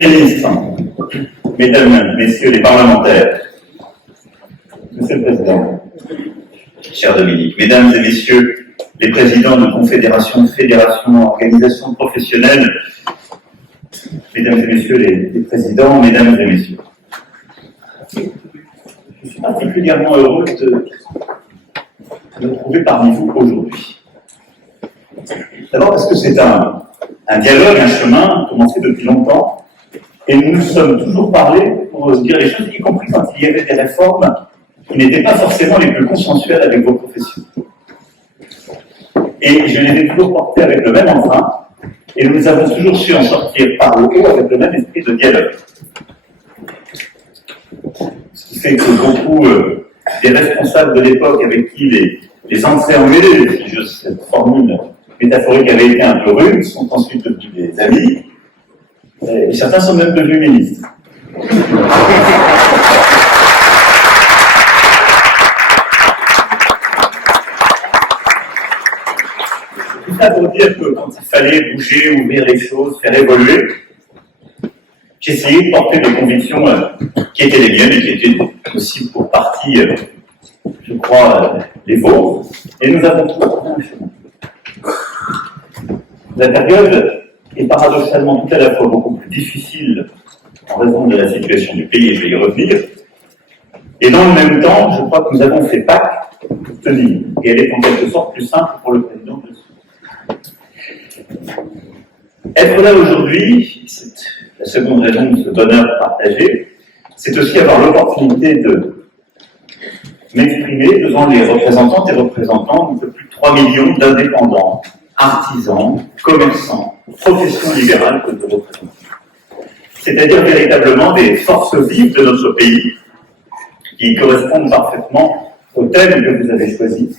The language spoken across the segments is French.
Ministres, Mesdames, Messieurs les parlementaires, Monsieur le Président, cher Dominique, Mesdames et Messieurs les présidents de confédérations, fédérations, organisations professionnelles, Mesdames et Messieurs les présidents, Mesdames et Messieurs, je suis particulièrement heureux de me trouver parmi vous aujourd'hui. D'abord parce que c'est un dialogue, un chemin commencé depuis longtemps, et nous nous sommes toujours parlé pour se dire les choses, y compris quand il y avait des réformes qui n'étaient pas forcément les plus consensuelles avec vos professions. Et je les ai toujours portées avec le même entrain, et nous avons toujours su en sortir par le haut avec le même esprit de dialogue. Ce qui fait que beaucoup des responsables de l'époque avec qui les entrées en mêlée, si j'ose cette formule métaphorique avait été un peu rude, sont ensuite devenus des amis, et certains sont même devenus ministres. Tout ça pour dire que quand il fallait bouger, ouvrir les choses, faire évoluer, j'essayais de porter des convictions qui étaient les miennes et qui étaient aussi pour partie, je crois, les vôtres, et nous avons tous un chemin. La période est paradoxalement tout à la fois beaucoup plus difficile en raison de la situation du pays, et je vais y revenir, et dans le même temps, je crois que nous avons fait pacte pour tenir, et elle est en quelque sorte plus simple pour le président que le second. Être là aujourd'hui, c'est la seconde raison de ce bonheur partagé, c'est aussi avoir l'opportunité de m'exprimer devant les représentantes et représentants de plus de 3 millions d'indépendants, artisans, commerçants, professions libérales que de représentants. C'est-à-dire véritablement des forces vives de notre pays qui correspondent parfaitement au thème que vous avez choisi,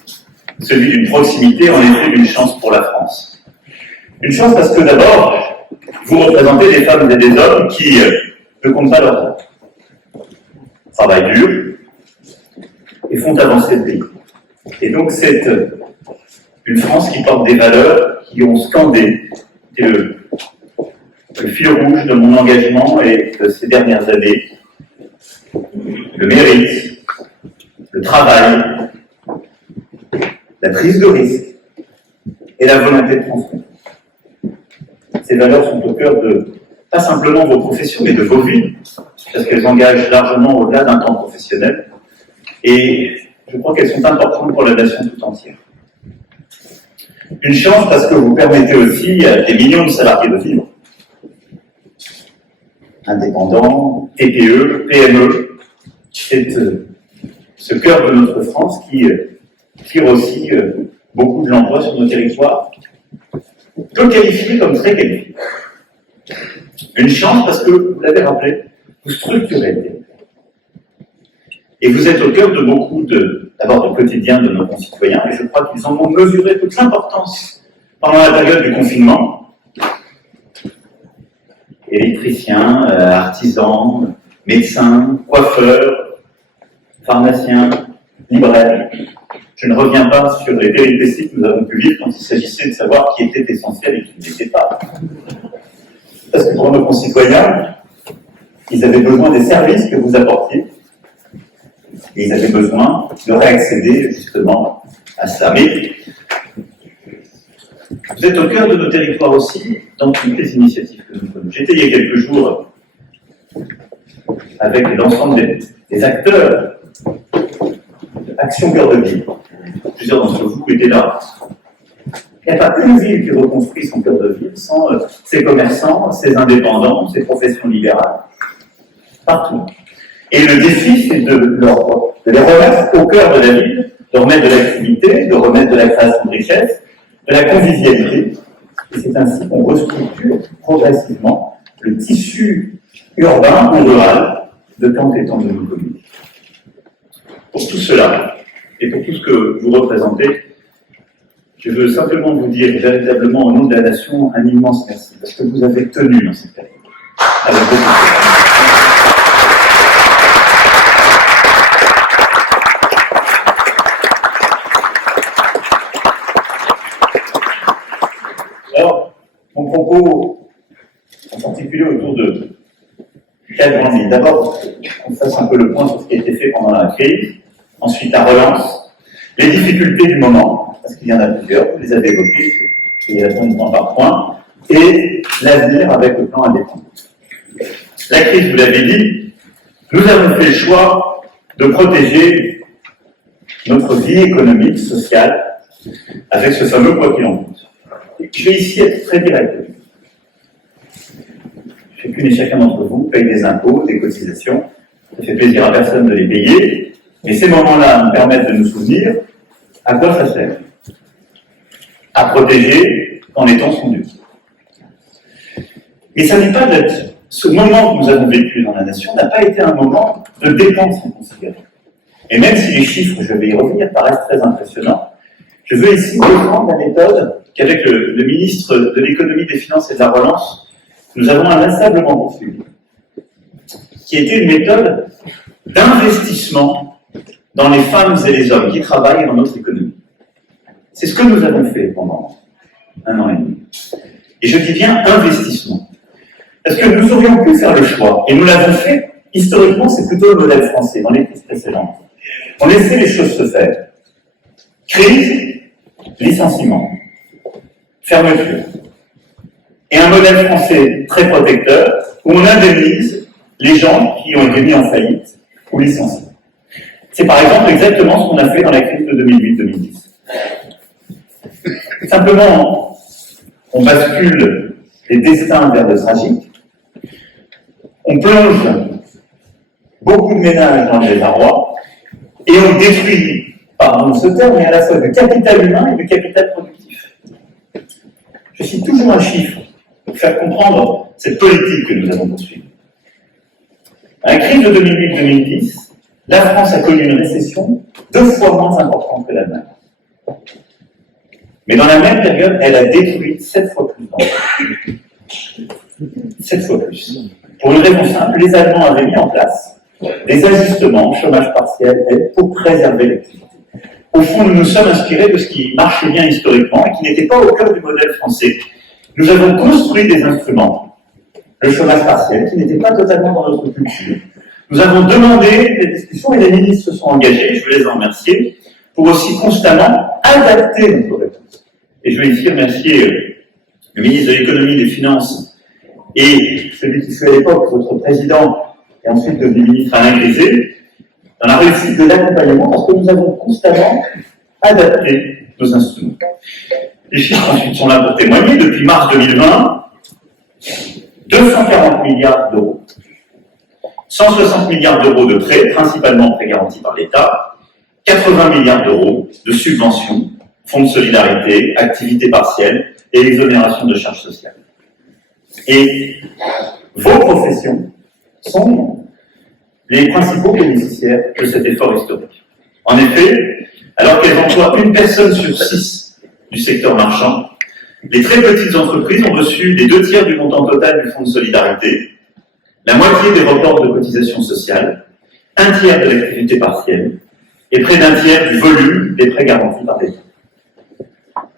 celui d'une proximité, en effet d'une chance pour la France. Une chance parce que d'abord, vous représentez des femmes et des hommes qui ne comptent pas leur temps, travaillent dur et font avancer le pays. Et donc c'est une France qui porte des valeurs qui ont scandé le fil rouge de mon engagement et de ces dernières années, le mérite, le travail, la prise de risque et la volonté de transmettre. Ces valeurs sont au cœur de, pas simplement vos professions, mais de vos vies, parce qu'elles engagent largement au-delà d'un temps professionnel, et je crois qu'elles sont importantes pour la nation tout entière. Une chance parce que vous permettez aussi à des millions de salariés de vivre. Indépendants, TPE, PME, c'est ce cœur de notre France qui tire aussi beaucoup de l'emploi sur nos territoires, peu qualifiés comme très qualifiés. Une chance parce que, vous l'avez rappelé, vous structurez le territoire. Et vous êtes au cœur de beaucoup d'abord du quotidien de nos concitoyens, et je crois qu'ils en ont mesuré toute l'importance pendant la période du confinement. Électriciens, artisans, médecins, coiffeurs, pharmaciens, libraires. Je ne reviens pas sur les péripéties que nous avons pu vivre quand il s'agissait de savoir qui était essentiel et qui ne l'était pas. Parce que pour nos concitoyens, ils avaient besoin des services que vous apportiez, et ils avaient besoin de réaccéder justement à ça. Mais vous êtes au cœur de nos territoires aussi, dans toutes les initiatives que nous prenons. J'étais il y a quelques jours avec l'ensemble des acteurs de Action Cœur de Ville. Plusieurs d'entre vous étaient là. Il n'y a pas une ville qui reconstruit son cœur de ville sans ses commerçants, ses indépendants, ses professions libérales. Partout. Et le défi, c'est de les remettre au cœur de la ville, de remettre de l'activité, de remettre de la création de richesse, de la convivialité. Et c'est ainsi qu'on restructure progressivement le tissu urbain ou rural de tant et tant de nos communes. Pour tout cela, et pour tout ce que vous représentez, je veux simplement vous dire véritablement au nom de la nation un immense merci, parce que vous avez tenu dans cette période. Avec beaucoup de Alors, mon propos, en particulier autour de 4 grandes lignes. D'abord, on fasse un peu le point sur ce qui a été fait pendant la crise, ensuite la relance, les difficultés du moment, parce qu'il y en a plusieurs, vous les avez évoquées, je vais y répondre point par point, et l'avenir avec le plan indépendant. La crise, vous l'avez dit, nous avons fait le choix de protéger notre vie économique, sociale, avec ce fameux quoi qu'il en coûte. Je vais ici être très direct. Chacune et chacun d'entre vous paye des impôts, des cotisations. Ça fait plaisir à personne de les payer, mais ces moments-là nous permettent de nous souvenir à quoi ça sert. À protéger quand les temps sont durs. Et ça n'est pas d'être. Ce moment que nous avons vécu dans la nation n'a pas été un moment de dépense inconsidérée. Et même si les chiffres, je vais y revenir, paraissent très impressionnants, je veux ici défendre la méthode qu'avec le ministre de l'économie, des finances et de la relance, nous avons inlassablement poursuivie, qui était une méthode d'investissement dans les femmes et les hommes qui travaillent dans notre économie. C'est ce que nous avons fait pendant 1 an et demi. Et je dis bien investissement. Parce que nous aurions pu faire le choix, et nous l'avons fait, historiquement, c'est plutôt le modèle français, dans les crises précédentes. On laissait les choses se faire. Crise, licenciement, fermeture. Et un modèle français très protecteur, où on indemnise les gens qui ont été mis en faillite ou licenciés. C'est par exemple exactement ce qu'on a fait dans la crise de 2008-2010. Simplement, on bascule les destins vers le tragique, on plonge beaucoup de ménages dans le désarroi, et on détruit, pardon ce terme, mais à la fois du capital humain et du capital productif. Je cite toujours un chiffre pour faire comprendre cette politique que nous avons poursuivie. À la crise de 2008-2010, la France a connu une récession 2 fois moins importante que l'Allemagne. Mais dans la même période, elle a détruit 7 fois plus d'emplois. 7 fois plus. Pour une raison simple, les Allemands avaient mis en place des ajustements, chômage partiel, pour préserver l'activité. Au fond, nous nous sommes inspirés de ce qui marchait bien historiquement et qui n'était pas au cœur du modèle français. Nous avons construit des instruments, le chômage partiel, qui n'était pas totalement dans notre culture. Nous avons demandé des discussions et les ministres se sont engagés, je veux les en remercier, pour aussi constamment adapter notre réponse. Et je veux ici remercier le ministre de l'économie et des finances et celui qui fut à l'époque votre président et ensuite devenu ministre Alain Griset, dans la réussite de l'accompagnement, parce que nous avons constamment adapté nos instruments. Les chiffres ensuite sont là pour témoigner. Depuis mars 2020, 240 milliards d'euros. 160 milliards d'euros de prêts, principalement prêts garantis par l'État, 80 milliards d'euros de subventions, fonds de solidarité, activités partielles et exonération de charges sociales. Et vos professions sont les principaux bénéficiaires de cet effort historique. En effet, alors qu'elles emploient 1 personne sur 6 du secteur marchand, les très petites entreprises ont reçu les 2 tiers du montant total du fonds de solidarité, la moitié des reports de cotisations sociales, 1 tiers de l'activité partielle et près d'1 tiers du volume des prêts garantis par l'État.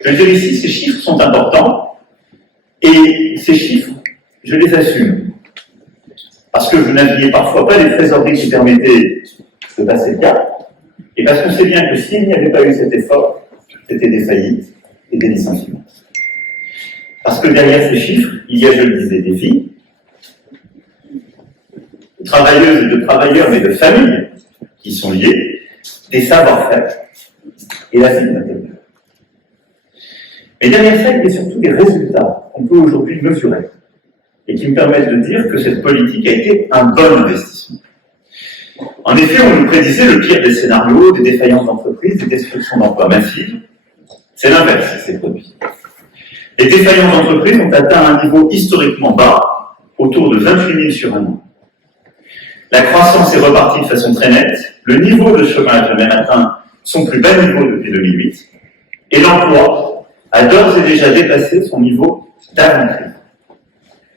Je veux dire ici, ces chiffres sont importants et ces chiffres, je les assume. Parce que vous n'aviez parfois pas les trésoreries qui permettaient de passer le cap, et parce qu'on sait bien que s'il n'y avait pas eu cet effort, c'était des faillites et des licenciements. Parce que derrière ces chiffres, il y a, je le disais, des vies, de travailleuses et de travailleurs, mais de familles qui sont liées, des savoir-faire et la vie matérielle. Mais derrière ça, il y a surtout des résultats qu'on peut aujourd'hui mesurer et qui me permettent de dire que cette politique a été un bon investissement. En effet, on nous prédisait le pire des scénarios, des défaillances d'entreprises, des destructions d'emplois massives. C'est l'inverse qui s'est produit. Les défaillances d'entreprises ont atteint un niveau historiquement bas, autour de 28 000 sur 1 an. La croissance est repartie de façon très nette, le niveau de chômage a même atteint son plus bas niveau depuis 2008, et l'emploi a d'ores et déjà dépassé son niveau d'avant-crise.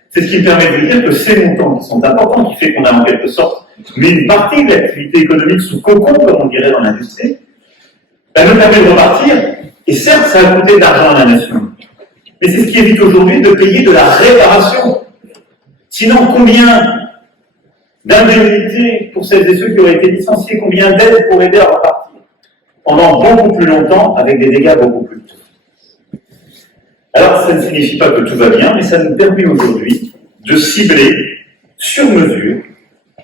C'est ce qui me permet de vous dire que ces montants qui sont importants, qui fait qu'on a en quelque sorte mis une partie de l'activité économique sous cocon, comme on dirait dans l'industrie, nous permet de repartir, et certes ça a coûté de l'argent à la nation, mais c'est ce qui évite aujourd'hui de payer de la réparation. Sinon, combien d'indemnités pour celles et ceux qui auraient été licenciés, combien d'aides pour aider à repartir, pendant beaucoup plus longtemps, avec des dégâts beaucoup plus tôt. Alors, ça ne signifie pas que tout va bien, mais ça nous permet aujourd'hui de cibler, sur mesure,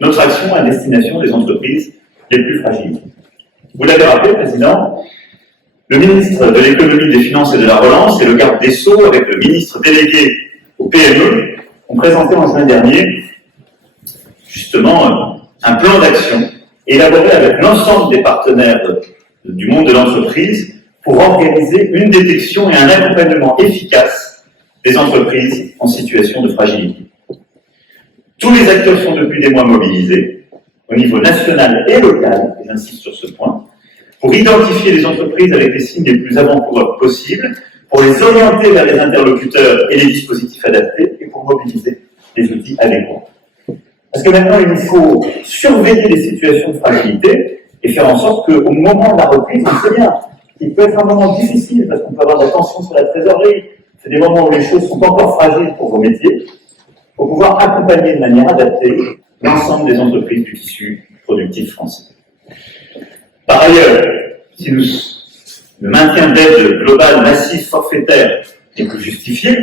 notre action à destination des entreprises les plus fragiles. Vous l'avez rappelé, Président, le ministre de l'Économie, des Finances et de la Relance et le garde des Sceaux, avec le ministre délégué au PME, ont présenté en juin dernier, justement, un plan d'action élaboré avec l'ensemble des partenaires du monde de l'entreprise pour organiser une détection et un accompagnement efficace des entreprises en situation de fragilité. Tous les acteurs sont depuis des mois mobilisés, au niveau national et local, et j'insiste sur ce point, pour identifier les entreprises avec les signes les plus avant-coureurs possibles, pour les orienter vers les interlocuteurs et les dispositifs adaptés, et pour mobiliser les outils adéquats. Parce que maintenant, il nous faut surveiller les situations de fragilité et faire en sorte qu'au moment de la reprise, on sait bien qu'il peut être un moment difficile, parce qu'on peut avoir de la tension sur la trésorerie, c'est des moments où les choses sont encore fragiles pour vos métiers, pour pouvoir accompagner de manière adaptée l'ensemble des entreprises du tissu productif français. Par ailleurs, si le maintien d'aide globale massif forfaitaire est plus justifié,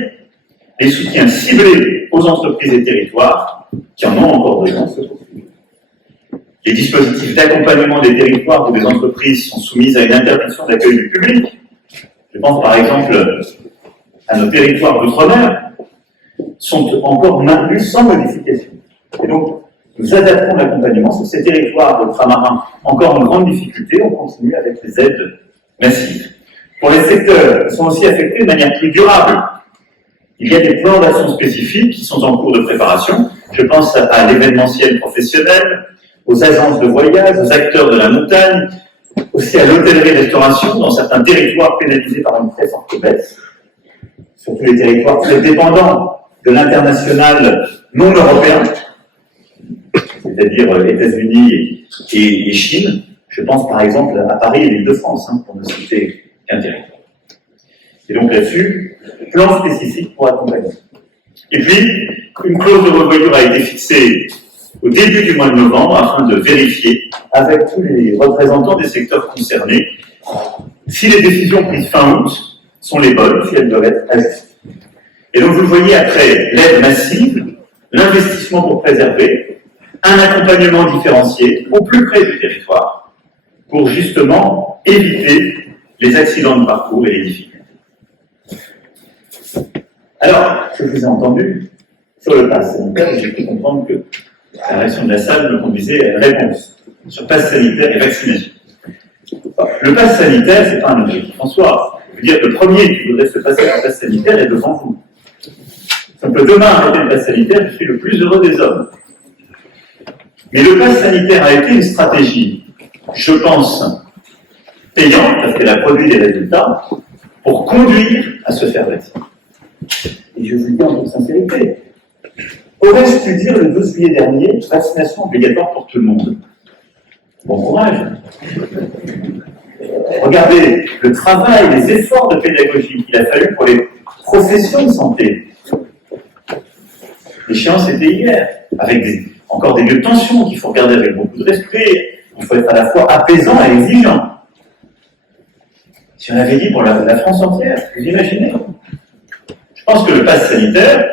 les soutiens ciblés aux entreprises et territoires qui en ont encore besoin se poursuivent. Les dispositifs d'accompagnement des territoires où des entreprises sont soumises à une interdiction d'accueil du public, je pense par exemple à nos territoires d'outre-mer, sont encore maintenus sans modification. Et donc, nous adaptons l'accompagnement sur ces territoires ultramarins encore en grande difficulté, on continue avec les aides massives. Pour les secteurs qui sont aussi affectés de manière plus durable, il y a des plans d'action spécifiques qui sont en cours de préparation. Je pense à l'événementiel professionnel, aux agences de voyage, aux acteurs de la montagne, aussi à l'hôtellerie-restauration dans certains territoires pénalisés par une très forte baisse, surtout les territoires très dépendants de l'international non européen, c'est-à-dire États-Unis et Chine. Je pense par exemple à Paris et l'Île-de-France, pour ne citer qu'un territoire. Et donc là-dessus, plan spécifique pour accompagner. Et puis, une clause de revoyure a été fixée au début du mois de novembre afin de vérifier avec tous les représentants des secteurs concernés si les décisions prises fin août sont les bonnes, si elles doivent être ajustées. Et donc vous le voyez, après l'aide massive, l'investissement pour préserver, un accompagnement différencié au plus près du territoire pour justement éviter les accidents de parcours et les difficultés. Alors, je vous ai entendu sur le pass sanitaire, j'ai pu comprendre que la réaction de la salle me conduisait à une réponse sur pass sanitaire et vaccination. Le pass sanitaire, ce n'est pas un objectif en soi. Je veux dire, le premier qui voudrait se passer un pass sanitaire est devant vous. Si on peut demain arrêter le pass sanitaire, je suis le plus heureux des hommes. Mais le pass sanitaire a été une stratégie, je pense, payante, parce qu'elle a produit des résultats, pour conduire à se faire vacciner. Et je vous le dis en toute sincérité, aurais-je pu dire le 12 juillet dernier, vaccination obligatoire pour tout le monde? Bon courage. Regardez le travail, les efforts de pédagogie qu'il a fallu pour les professions de santé. L'échéance était hier, avec encore des lieux de tension qu'il faut regarder avec beaucoup de respect. Il faut être à la fois apaisant et exigeant. Si on avait dit pour la France entière, vous imaginez? Je pense que le pass sanitaire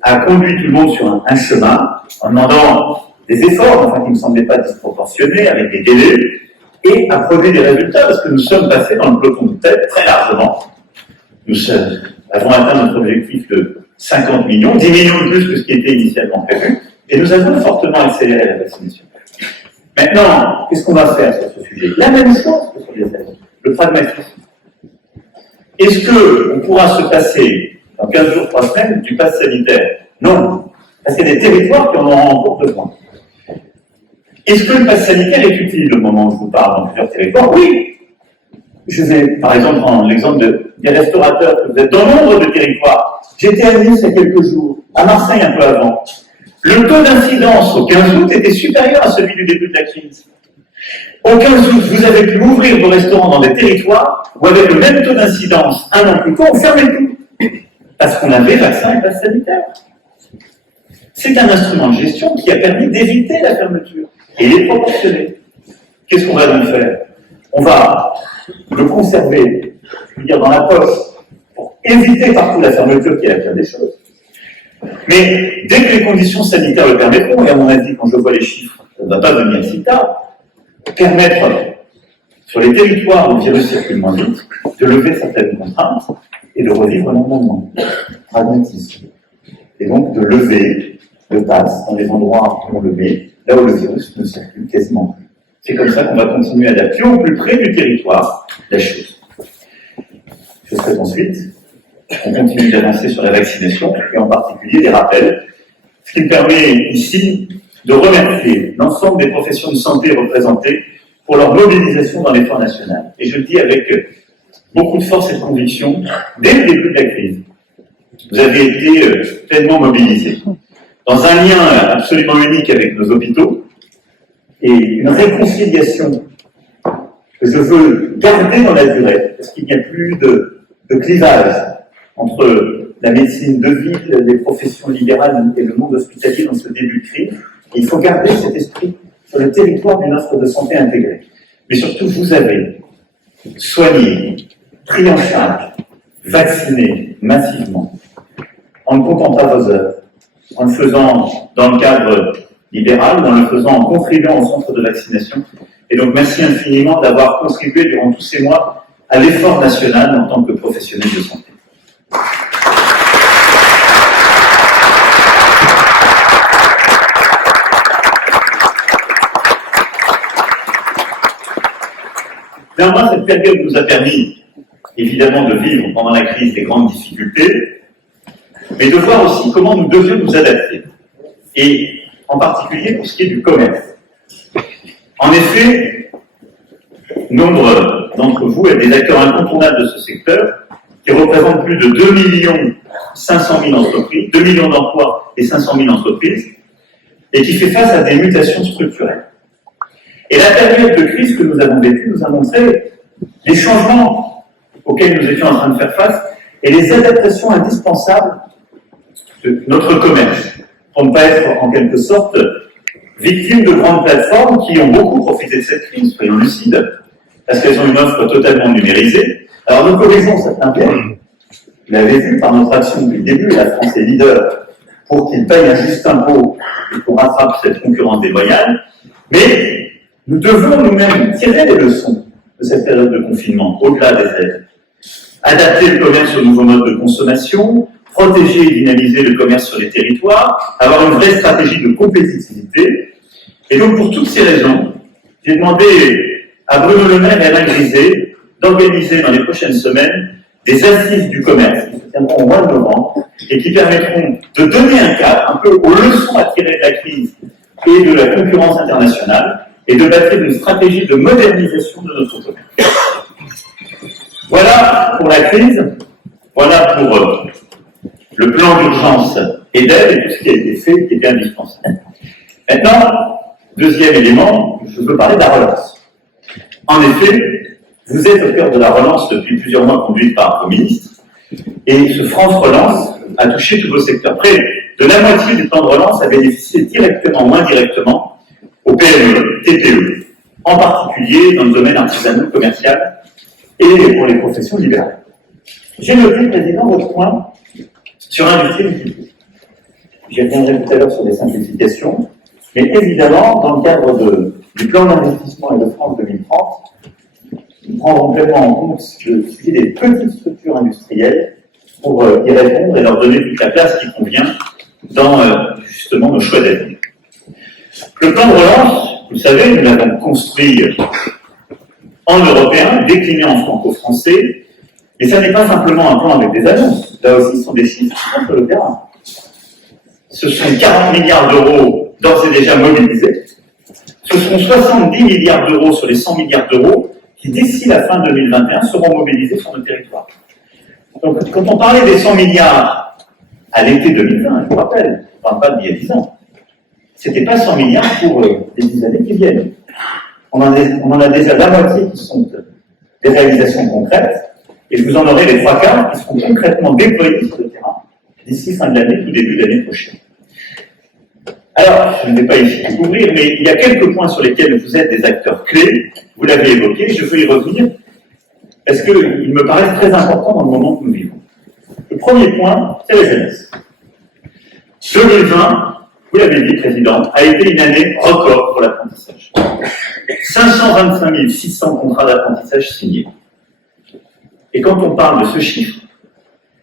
a conduit tout le monde sur un chemin en demandant des efforts, enfin qui ne me semblaient pas disproportionnés, avec des délais, et a produit des résultats, parce que nous sommes passés dans le peloton de tête très largement. Nous avons atteint notre objectif de 50 millions, 10 millions de plus que ce qui était initialement prévu, et nous avons fortement accéléré la vaccination. Maintenant, qu'est-ce qu'on va faire sur ce sujet? La même chose que sur les aides, le pragmatisme. Est-ce qu'on pourra se passer, dans 15 jours, 3 semaines, du pass sanitaire? Non, parce qu'il y a des territoires qui en auront encore besoin. Est-ce que le pass sanitaire est utile au moment où je vous parle dans plusieurs territoires? Oui. Je vais, par exemple, prendre l'exemple des restaurateurs. Vous êtes dans nombre de territoires. J'étais à Nice il y a quelques jours, à Marseille un peu avant. Le taux d'incidence au 15 août était supérieur à celui du début de la crise. Au 15 août, vous avez pu ouvrir vos restaurants dans des territoires où, avec le même taux d'incidence, un an plus tôt, on fermait tout. Parce qu'on avait vaccin et pass sanitaire. C'est un instrument de gestion qui a permis d'éviter la fermeture. Et il est proportionné. Qu'est-ce qu'on va donc faire? On va le conserver, je veux dire, dans la poche, pour éviter partout la fermeture qui est la pire des choses. Mais dès que les conditions sanitaires le permettront, et à mon avis, quand je vois les chiffres, ça ne va pas venir si tard, permettre sur les territoires où le virus circule moins vite, de lever certaines contraintes et de revivre normalement. Pragmatisme. Et donc de lever le pass dans les endroits où on le met, là où le virus ne circule quasiment plus. C'est comme ça qu'on va continuer à adapter au plus près du territoire la chose. Je souhaite ensuite qu'on continue d'avancer sur la vaccination et en particulier des rappels, ce qui me permet ici de remercier l'ensemble des professions de santé représentées pour leur mobilisation dans l'effort national. Et je le dis avec beaucoup de force et de conviction, dès le début de la crise, vous avez été pleinement mobilisés, dans un lien absolument unique avec nos hôpitaux, et une réconciliation que je veux garder dans la durée, parce qu'il n'y a plus de clivage entre la médecine de ville, les professions libérales et le monde hospitalier dans ce début de crise. Et il faut garder cet esprit sur le territoire d'une offre de santé intégrée. Mais surtout, vous avez soigné, pris en charge, vacciné massivement, en ne comptant pas vos heures, en le faisant dans le cadre libéral ou en le faisant en contribuant au centre de vaccination. Et donc, merci infiniment d'avoir contribué durant tous ces mois à l'effort national en tant que professionnel de santé. Néanmoins, cette période nous a permis, évidemment, de vivre pendant la crise des grandes difficultés, mais de voir aussi comment nous devions nous adapter. Et en particulier pour ce qui est du commerce. En effet, nombre d'entre vous êtes des acteurs incontournables de ce secteur, qui représente plus de 2 500 000 entreprises, 2 millions d'emplois et 500 000 entreprises, et qui fait face à des mutations structurelles. Et la période de crise que nous avons vécue nous a montré les changements auxquels nous étions en train de faire face et les adaptations indispensables de notre commerce, pour ne pas être en quelque sorte victimes de grandes plateformes qui ont beaucoup profité de cette crise, soyons lucides, parce qu'elles ont une offre totalement numérisée. Alors nous corrigeons certains biais. Vous l'avez vu par notre action depuis le début, la France est leader pour qu'il paye un juste impôt et qu'on rattrape cette concurrence déloyale. Mais nous devons nous-mêmes tirer les leçons de cette période de confinement, au-delà des aides. Adapter le commerce aux nouveaux modes de consommation, protéger et dynamiser le commerce sur les territoires, avoir une vraie stratégie de compétitivité. Et donc, pour toutes ces raisons, j'ai demandé à Bruno Le Maire et Alain Griset d'organiser dans les prochaines semaines des assises du commerce qui se tiendront au mois de novembre et qui permettront de donner un cadre un peu aux leçons à tirer de la crise et de la concurrence internationale et de bâtir une stratégie de modernisation de notre commerce. Voilà pour la crise, voilà pour le plan d'urgence et d'aide et tout ce qui a été fait qui était indispensable. Maintenant, deuxième élément, je veux parler de la relance. En effet, vous êtes au cœur de la relance depuis plusieurs mois conduite par vos ministres, et ce France Relance a touché tous vos secteurs. Près de la moitié du plan de relance a bénéficié directement ou indirectement aux PME, TPE, en particulier dans le domaine artisanal, commercial et pour les professions libérales. J'ai noté, Président, votre point sur l'industrie. J'y reviendrai tout à l'heure sur les simplifications, mais évidemment, dans le cadre du plan d'investissement et de France 2030, nous prendrons pleinement en compte le sujet des petites structures industrielles pour y répondre et leur donner toute la place qui convient dans justement nos choix d'avenir. Le plan de relance, vous savez, nous l'avons construit en européen, décliné en franco-français, et ça n'est pas simplement un plan avec des annonces, là aussi ce sont des chiffres sur le terrain. Ce sont 40 milliards d'euros d'ores et déjà mobilisés, ce sont 70 milliards d'euros sur les 100 milliards d'euros qui, d'ici la fin 2021, seront mobilisés sur nos territoires. Donc, quand on parlait des 100 milliards à l'été 2020, je vous rappelle, on ne parle pas d'il y a 10 ans, c'était pas 100 milliards pour les 10 années qui viennent. On en a déjà la moitié qui sont des réalisations concrètes, et je vous en aurai les 3/4 qui seront concrètement déployés sur le terrain d'ici fin de l'année ou début de l'année prochaine. Alors, je ne vais pas ici découvrir, mais il y a quelques points sur lesquels vous êtes des acteurs clés. Vous l'avez évoqué, je veux y revenir, parce qu'ils me paraissent très importants dans le moment que nous vivons. Le premier point, c'est la jeunesse. 2020, vous l'avez dit, Président, a été une année record pour l'apprentissage. 525 600 contrats d'apprentissage signés. Et quand on parle de ce chiffre,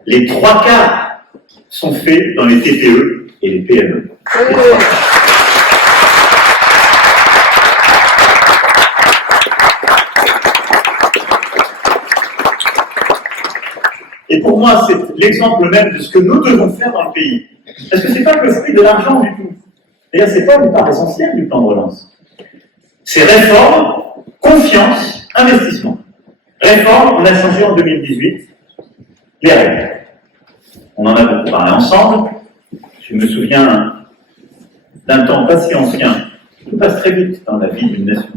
les 3/4 sont faits dans les TPE et les PME. Et pour moi, c'est l'exemple même de ce que nous devons faire dans le pays. Parce que ce n'est pas que le fruit de l'argent du tout. D'ailleurs, ce n'est pas une part essentielle du plan de relance. C'est réforme, confiance, investissement. Réforme, on a changé en 2018 les règles. On en a beaucoup parlé ensemble. Je me souviens d'un temps pas si ancien. Tout passe très vite dans la vie d'une nation.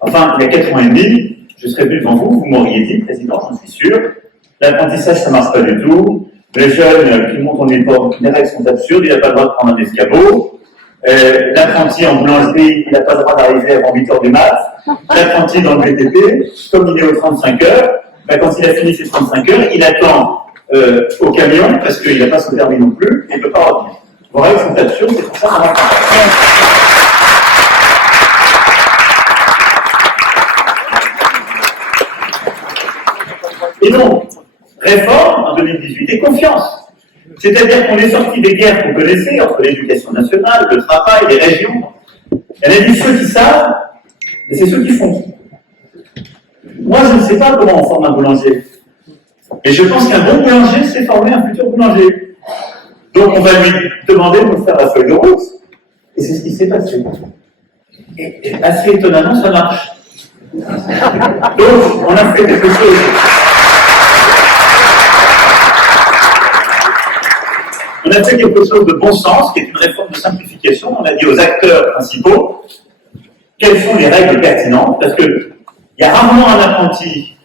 Enfin, il y a 4 ans et demi, je serais venu devant vous, vous m'auriez dit, Président, j'en suis sûr, l'apprentissage, ça ne marche pas du tout. Les jeunes qui montent en époque, les règles sont absurdes, il n'a pas le droit de prendre un escabeau. L'apprenti en boulangerie, il n'a pas le droit d'arriver avant 8 heures du mat. L'apprenti dans le BTP, comme il est aux 35 heures, quand il a fini ses 35 heures, il attend au camion, parce qu'il n'a pas son permis non plus, et il ne peut pas revenir. Vos règles sont absurdes, c'est pour ça qu'on va Et donc, réforme en 2018 et confiance. C'est-à-dire qu'on est sorti des guerres qu'on connaissait entre l'éducation nationale, le travail, les régions. Elle a dit ceux qui savent, mais c'est ceux qui font. Moi, je ne sais pas comment on forme un boulanger. Mais je pense qu'un bon boulanger sait former un futur boulanger. Donc, on va lui demander de nous faire la feuille de route. Et c'est ce qui s'est passé. Et assez étonnamment, ça marche. Donc, on a fait quelque chose. On a fait quelque chose de bon sens, qui est une réforme de simplification. On a dit aux acteurs principaux quelles sont les règles pertinentes, parce qu'il y a rarement un apprenti,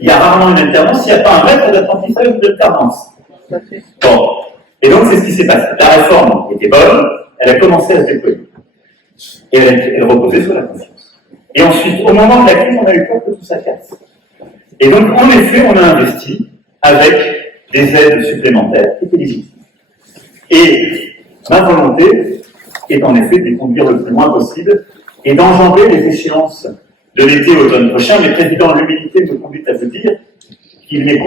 il y a rarement une alternance, s'il n'y a pas un maître d'apprentissage ou d'alternance. Bon. Et donc, c'est ce qui s'est passé. La réforme était bonne, elle a commencé à se déployer. Et elle reposait sur la confiance. Et ensuite, au moment de la crise, on a eu peur que tout ça casse. Et donc, en effet, on a investi avec des aides supplémentaires qui étaient légitimes. Et ma volonté est en effet de les conduire le plus loin possible et d'enjamber les échéances de l'été-automne prochain. Mais Président, l'humilité me conduit à vous dire qu'il est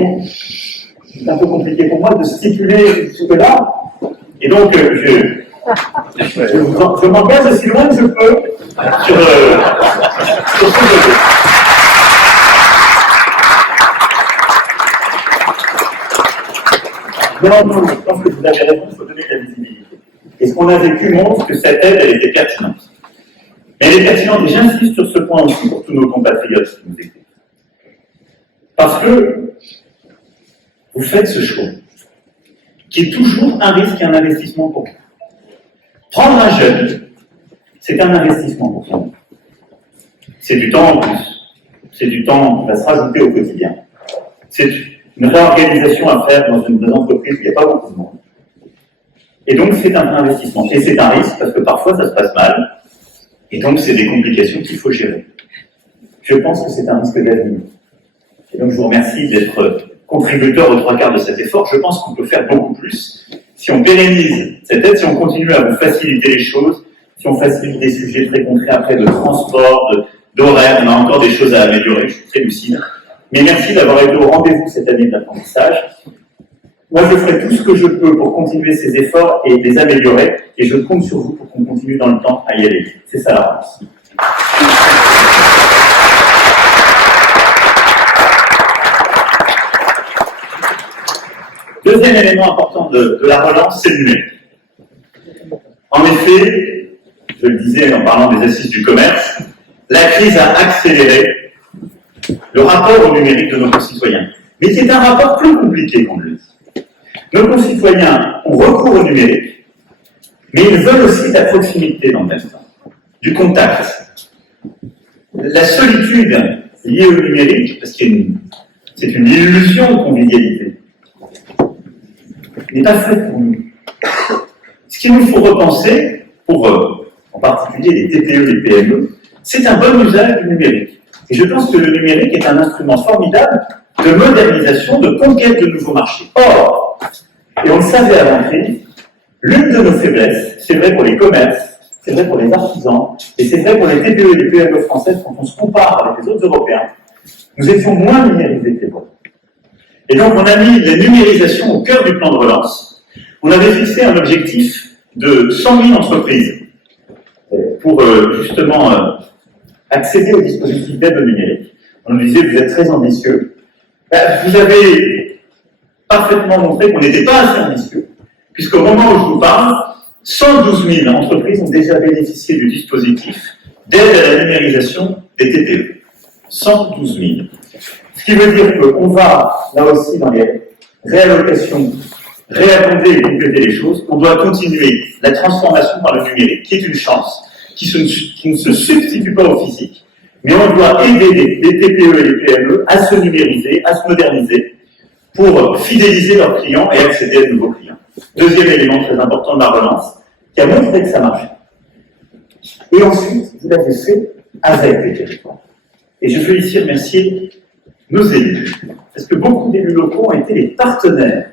un peu compliqué pour moi de stipuler cela. Et donc, je m'engage aussi loin que je peux sur ce sujet. Non, je pense que vous avez raison, il faut donner de la visibilité. Et ce qu'on a vécu montre que cette aide, elle était pertinente. Mais elle est pertinente, et j'insiste sur ce point aussi pour tous nos compatriotes qui nous écoutent. Parce que vous faites ce choix, qui est toujours un risque et un investissement pour vous. Prendre un jeune, c'est un investissement pour vous. C'est du temps en plus. C'est du temps qui va se rajouter au quotidien. C'est une réorganisation à faire dans une entreprise où il n'y a pas beaucoup de monde. Et donc, c'est un investissement. Et c'est un risque parce que parfois, ça se passe mal. Et donc, c'est des complications qu'il faut gérer. Je pense que c'est un risque d'avenir. Et donc, je vous remercie d'être contributeur aux 3/4 de cet effort. Je pense qu'on peut faire beaucoup plus. Si on pérennise cette aide, si on continue à vous faciliter les choses, si on facilite des sujets très concrets après de transport, d'horaire, on a encore des choses à améliorer, je suis très lucide. Mais merci d'avoir été au rendez-vous cette année d'apprentissage. Moi, je ferai tout ce que je peux pour continuer ces efforts et les améliorer, et je compte sur vous pour qu'on continue dans le temps à y aller. C'est ça la relance. Deuxième élément important de la relance, c'est le numérique. En effet, je le disais en parlant des assises du commerce, la crise a accéléré le rapport au numérique de nos concitoyens, mais qui est un rapport plus compliqué qu'on le dit. Nos concitoyens ont recours au numérique, mais ils veulent aussi de la proximité dans le même temps, du contact. La solitude liée au numérique, parce que c'est une illusion de convivialité, n'est pas faite pour nous. Ce qu'il nous faut repenser, pour en particulier les TPE, les PME, c'est un bon usage du numérique. Et je pense que le numérique est un instrument formidable de modernisation, de conquête de nouveaux marchés. Or, et on le savait avant crise, l'une de nos faiblesses, c'est vrai pour les commerces, c'est vrai pour les artisans, et c'est vrai pour les TPE et les PME françaises quand on se compare avec les autres Européens, nous étions moins numérisés que les autres. Et donc on a mis la numérisation au cœur du plan de relance. On avait fixé un objectif de 100 000 entreprises pour justement accéder au dispositif d'aide au numérique. On nous disait, vous êtes très ambitieux. Vous avez parfaitement montré qu'on n'était pas assez ambitieux, puisqu'au moment où je vous parle, 112 000 entreprises ont déjà bénéficié du dispositif d'aide à la numérisation des TPE. 112 000. Ce qui veut dire qu'on va, là aussi, dans les réallocations, réabonder et compléter les choses. On doit continuer la transformation par le numérique, qui est une chance, qui ne se substitue pas au physique, mais on doit aider les TPE et les PME à se numériser, à se moderniser, pour fidéliser leurs clients et accéder à de nouveaux clients. Deuxième élément très important de la relance, qui a montré que ça marche. Et ensuite, vous l'avez fait avec les territoires. Et je veux ici remercier nos élus, parce que beaucoup d'élus locaux ont été les partenaires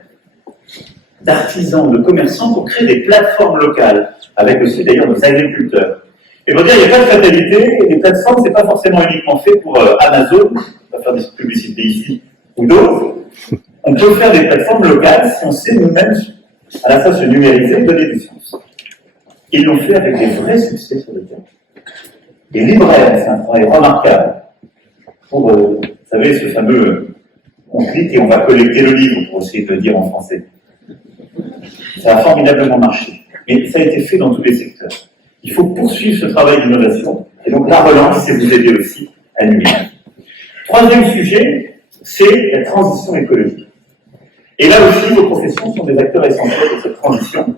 d'artisans, de commerçants pour créer des plateformes locales, avec aussi d'ailleurs nos agriculteurs. Et pour dire, il n'y a pas de fatalité, et les plateformes, c'est pas forcément uniquement fait pour Amazon, on va faire des publicités ici, ou d'autres. On peut faire des plateformes locales si on sait nous-mêmes à la fois se numériser et donner du sens. Ils l'ont fait avec des vrais succès sur le terrain. Les libraires, c'est un travail remarquable. Pour, vous savez, ce fameux, on clique et on va collecter le livre, pour essayer de le dire en français. Ça a formidablement marché. Mais ça a été fait dans tous les secteurs. Il faut poursuivre ce travail d'innovation. Et donc la relance, c'est vous aider aussi à numériser. Troisième sujet, c'est la transition écologique. Et là aussi, vos professions sont des acteurs essentiels de cette transition.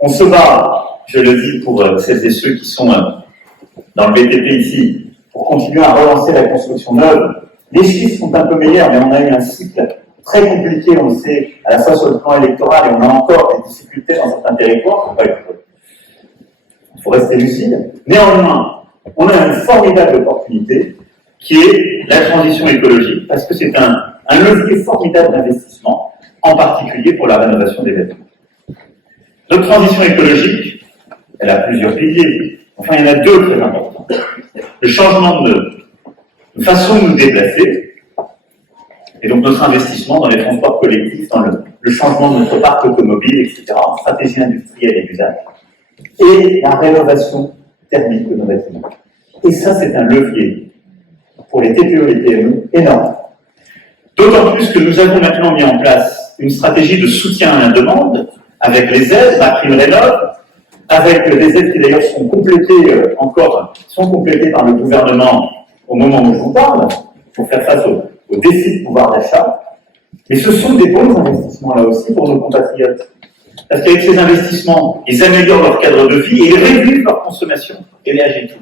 On se bat, je le dis pour celles et ceux qui sont dans le BTP ici, pour continuer à relancer la construction neuve. Les chiffres sont un peu meilleurs, mais on a eu un cycle très compliqué, on le sait, à la fois sur le plan électoral, et on a encore des difficultés dans certains territoires. Il faut rester lucide. Néanmoins, on a une formidable opportunité qui est la transition écologique, parce que c'est un levier formidable d'investissement, en particulier pour la rénovation des bâtiments. Notre transition écologique, elle a plusieurs piliers. Enfin, il y en a deux très importants. Le changement de façon de nous déplacer, et donc notre investissement dans les transports collectifs, dans le changement de notre parc automobile, etc., en stratégie industrielle et d'usage, et la rénovation thermique de nos bâtiments. Et ça, c'est un levier pour les TPE et les PME énorme. D'autant plus que nous avons maintenant mis en place une stratégie de soutien à la demande, avec les aides, la prime rénov', avec des aides qui d'ailleurs sont complétées par le gouvernement au moment où je vous parle, pour faire face au défi de pouvoir d'achat. Mais ce sont des bons investissements là aussi pour nos compatriotes. Parce qu'avec ces investissements, ils améliorent leur cadre de vie et ils réduisent leur consommation énergétique.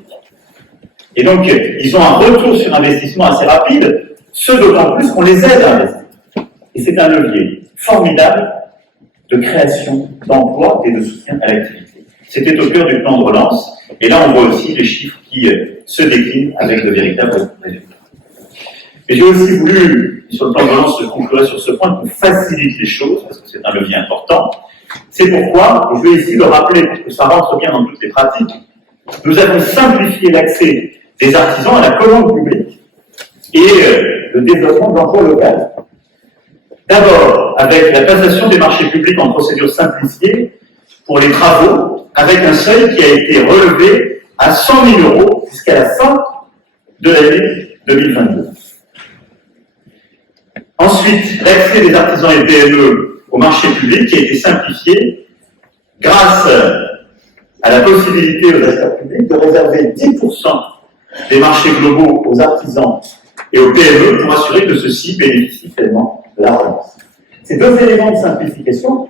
Et donc, ils ont un retour sur investissement assez rapide, ce d'autant plus qu'on les aide à investir. Et c'est un levier formidable de création d'emplois et de soutien à l'activité. C'était au cœur du plan de relance, et là on voit aussi les chiffres qui se déclinent avec de véritables résultats. Et j'ai aussi voulu, sur le plan de relance, se conclure sur ce point, qu'on facilite les choses, parce que c'est un levier important. C'est pourquoi, et je vais ici le rappeler, parce que ça rentre bien dans toutes les pratiques, nous avons simplifié l'accès des artisans à la commande publique et le développement de l'emploi local. D'abord, avec la passation des marchés publics en procédure simplifiée pour les travaux, avec un seuil qui a été relevé à 100 000 € jusqu'à la fin de l'année 2022. Ensuite, l'accès des artisans et PME au marché public qui a été simplifié grâce à la possibilité aux acheteurs publics de réserver 10% des marchés globaux aux artisans et aux PME pour assurer que ceux-ci bénéficient pleinement de la relance. Ces deux éléments de simplification,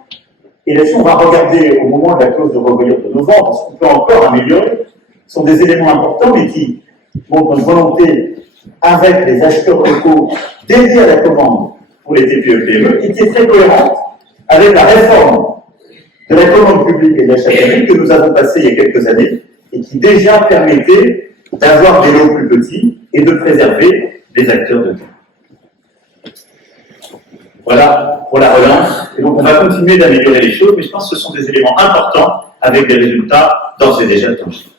et là-dessus on va regarder au moment de la clause de revoyure de novembre, parce qu'on peut encore améliorer, sont des éléments importants mais qui montrent une volonté avec les acheteurs locaux d'aider à la commande pour les TPE-PME et qui est très cohérente avec la réforme de la commande publique et de l'achat public que nous avons passé il y a quelques années et qui déjà permettait d'avoir des lots plus petits et de préserver les acteurs de terrain. Voilà pour la relance. Et donc on va continuer d'améliorer les choses, mais je pense que ce sont des éléments importants avec des résultats d'ores et déjà tangibles.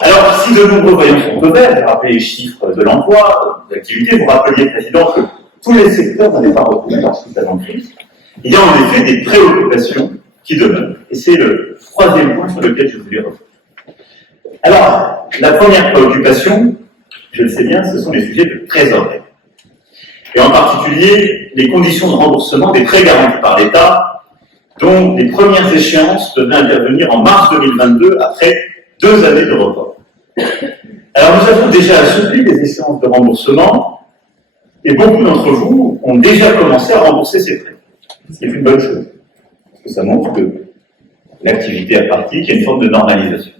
Alors, si de nombreux voyants sont au vert, j'ai rappelé les chiffres de l'emploi, de l'activité, vous rappeliez, Président, que tous les secteurs n'avaient pas retenu leur chiffre d'entreprise. Il y a en effet des préoccupations qui demeurent. Et c'est le troisième point sur lequel je voulais revenir. Alors, la première préoccupation, je le sais bien, ce sont les sujets de trésorerie. Et en particulier, les conditions de remboursement des prêts garantis par l'État, dont les premières échéances devaient intervenir en mars 2022, après 2 années de report. Alors, nous avons déjà assoupli les échéances de remboursement, et beaucoup d'entre vous ont déjà commencé à rembourser ces prêts. Ce qui est une bonne chose, parce que ça montre que l'activité est partie, qu'il y a une forme de normalisation.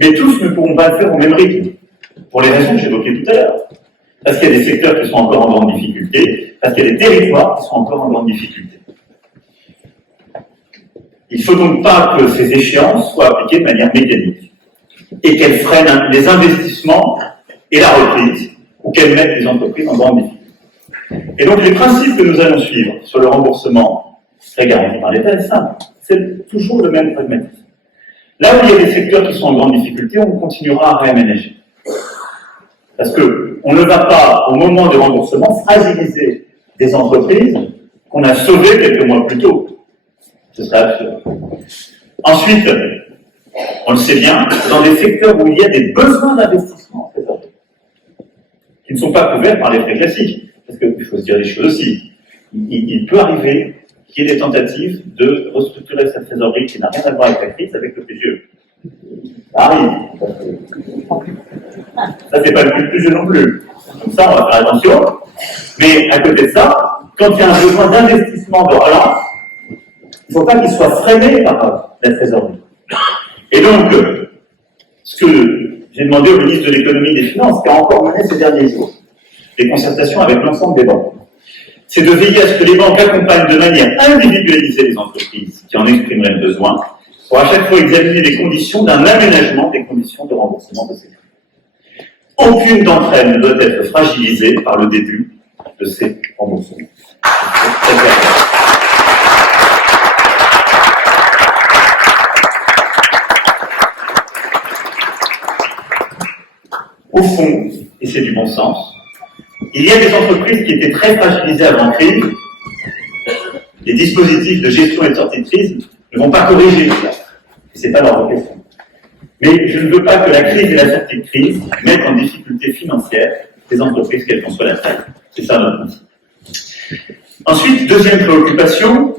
Mais tous ne pourront pas le faire au même rythme, pour les raisons que j'évoquais tout à l'heure. Parce qu'il y a des secteurs qui sont encore en grande difficulté, parce qu'il y a des territoires qui sont encore en grande difficulté. Il ne faut donc pas que ces échéances soient appliquées de manière mécanique et qu'elles freinent les investissements et la reprise, ou qu'elles mettent les entreprises en grande difficulté. Et donc les principes que nous allons suivre sur le remboursement très garanti par l'État est simple, c'est toujours le même pragmatisme. Là où il y a des secteurs qui sont en grande difficulté, on continuera à réaménager. Parce qu'on ne va pas, au moment du remboursement, fragiliser des entreprises qu'on a sauvées quelques mois plus tôt. Ce serait absurde. Ensuite, on le sait bien, dans des secteurs où il y a des besoins d'investissement en trésorerie, qui ne sont pas couverts par les frais classiques. Parce qu'il faut se dire les choses aussi. Il peut arriver qu'il y ait des tentatives de restructurer cette trésorerie qui n'a rien à voir avec la crise, avec le PGE. Ça arrive. Ça, c'est pas le but du jeu non plus. Donc ça, on va faire attention. Mais à côté de ça, quand il y a un besoin d'investissement de relance, il ne faut pas qu'il soit freiné par la trésorerie. Et donc, ce que j'ai demandé au ministre de l'économie et des finances, qui a encore mené ces derniers jours, des concertations avec l'ensemble des banques, c'est de veiller à ce que les banques accompagnent de manière individualisée les entreprises qui en exprimeraient le besoin, pour à chaque fois examiner les conditions d'un aménagement des conditions de remboursement de ces prêts. Aucune d'entre elles ne doit être fragilisée par le début de ces remboursements. Au fond, et c'est du bon sens, il y a des entreprises qui étaient très fragilisées avant crise. Les dispositifs de gestion et de sortie de crise ne vont pas corriger cela. Ce n'est pas leur vocation. Mais je ne veux pas que la crise et la sortie de crise mettent en difficulté financière les entreprises, quelle qu'en soit la taille. C'est ça notre principe. Ensuite, deuxième préoccupation,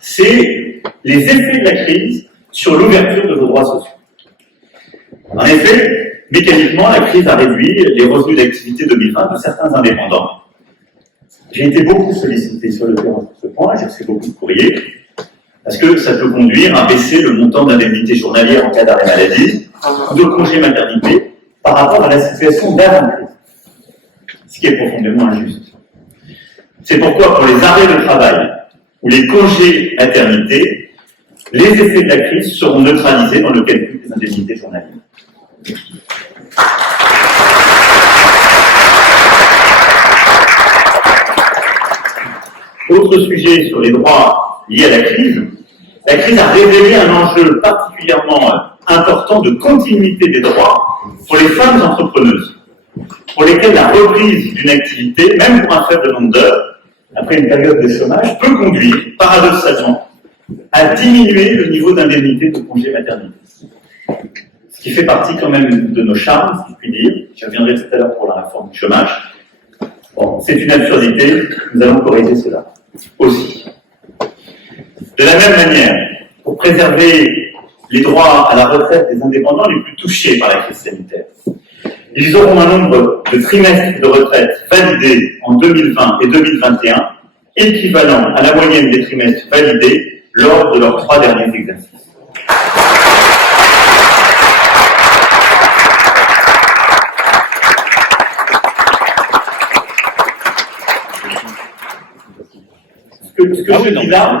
c'est les effets de la crise sur l'ouverture de vos droits sociaux. En effet, mécaniquement, la crise a réduit les revenus d'activité 2020 de certains indépendants. J'ai été beaucoup sollicité sur le terrain sur ce point, j'ai reçu beaucoup de courriers, parce que ça peut conduire à baisser le montant d'indemnité journalière en cas d'arrêt maladie ou de congé maternité par rapport à la situation d'avant-crise, ce qui est profondément injuste. C'est pourquoi pour les arrêts de travail ou les congés maternité, les effets de la crise seront neutralisés dans le calcul des indemnités journalières. Autre sujet sur les droits liés à la crise a révélé un enjeu particulièrement important de continuité des droits pour les femmes entrepreneuses, pour lesquelles la reprise d'une activité, même pour un faible nombre d'heures, après une période de chômage, peut conduire, paradoxalement, à diminuer le niveau d'indemnité de congé maternité. Ce qui fait partie quand même de nos charmes, si je puis dire. Je reviendrai tout à l'heure pour la réforme du chômage. Bon, c'est une absurdité, nous allons corriger cela aussi. De la même manière, pour préserver les droits à la retraite des indépendants les plus touchés par la crise sanitaire, ils auront un nombre de trimestres de retraite validés en 2020 et 2021 équivalent à la moyenne des trimestres validés lors de leurs 3 derniers exercices. Ce que je dis là,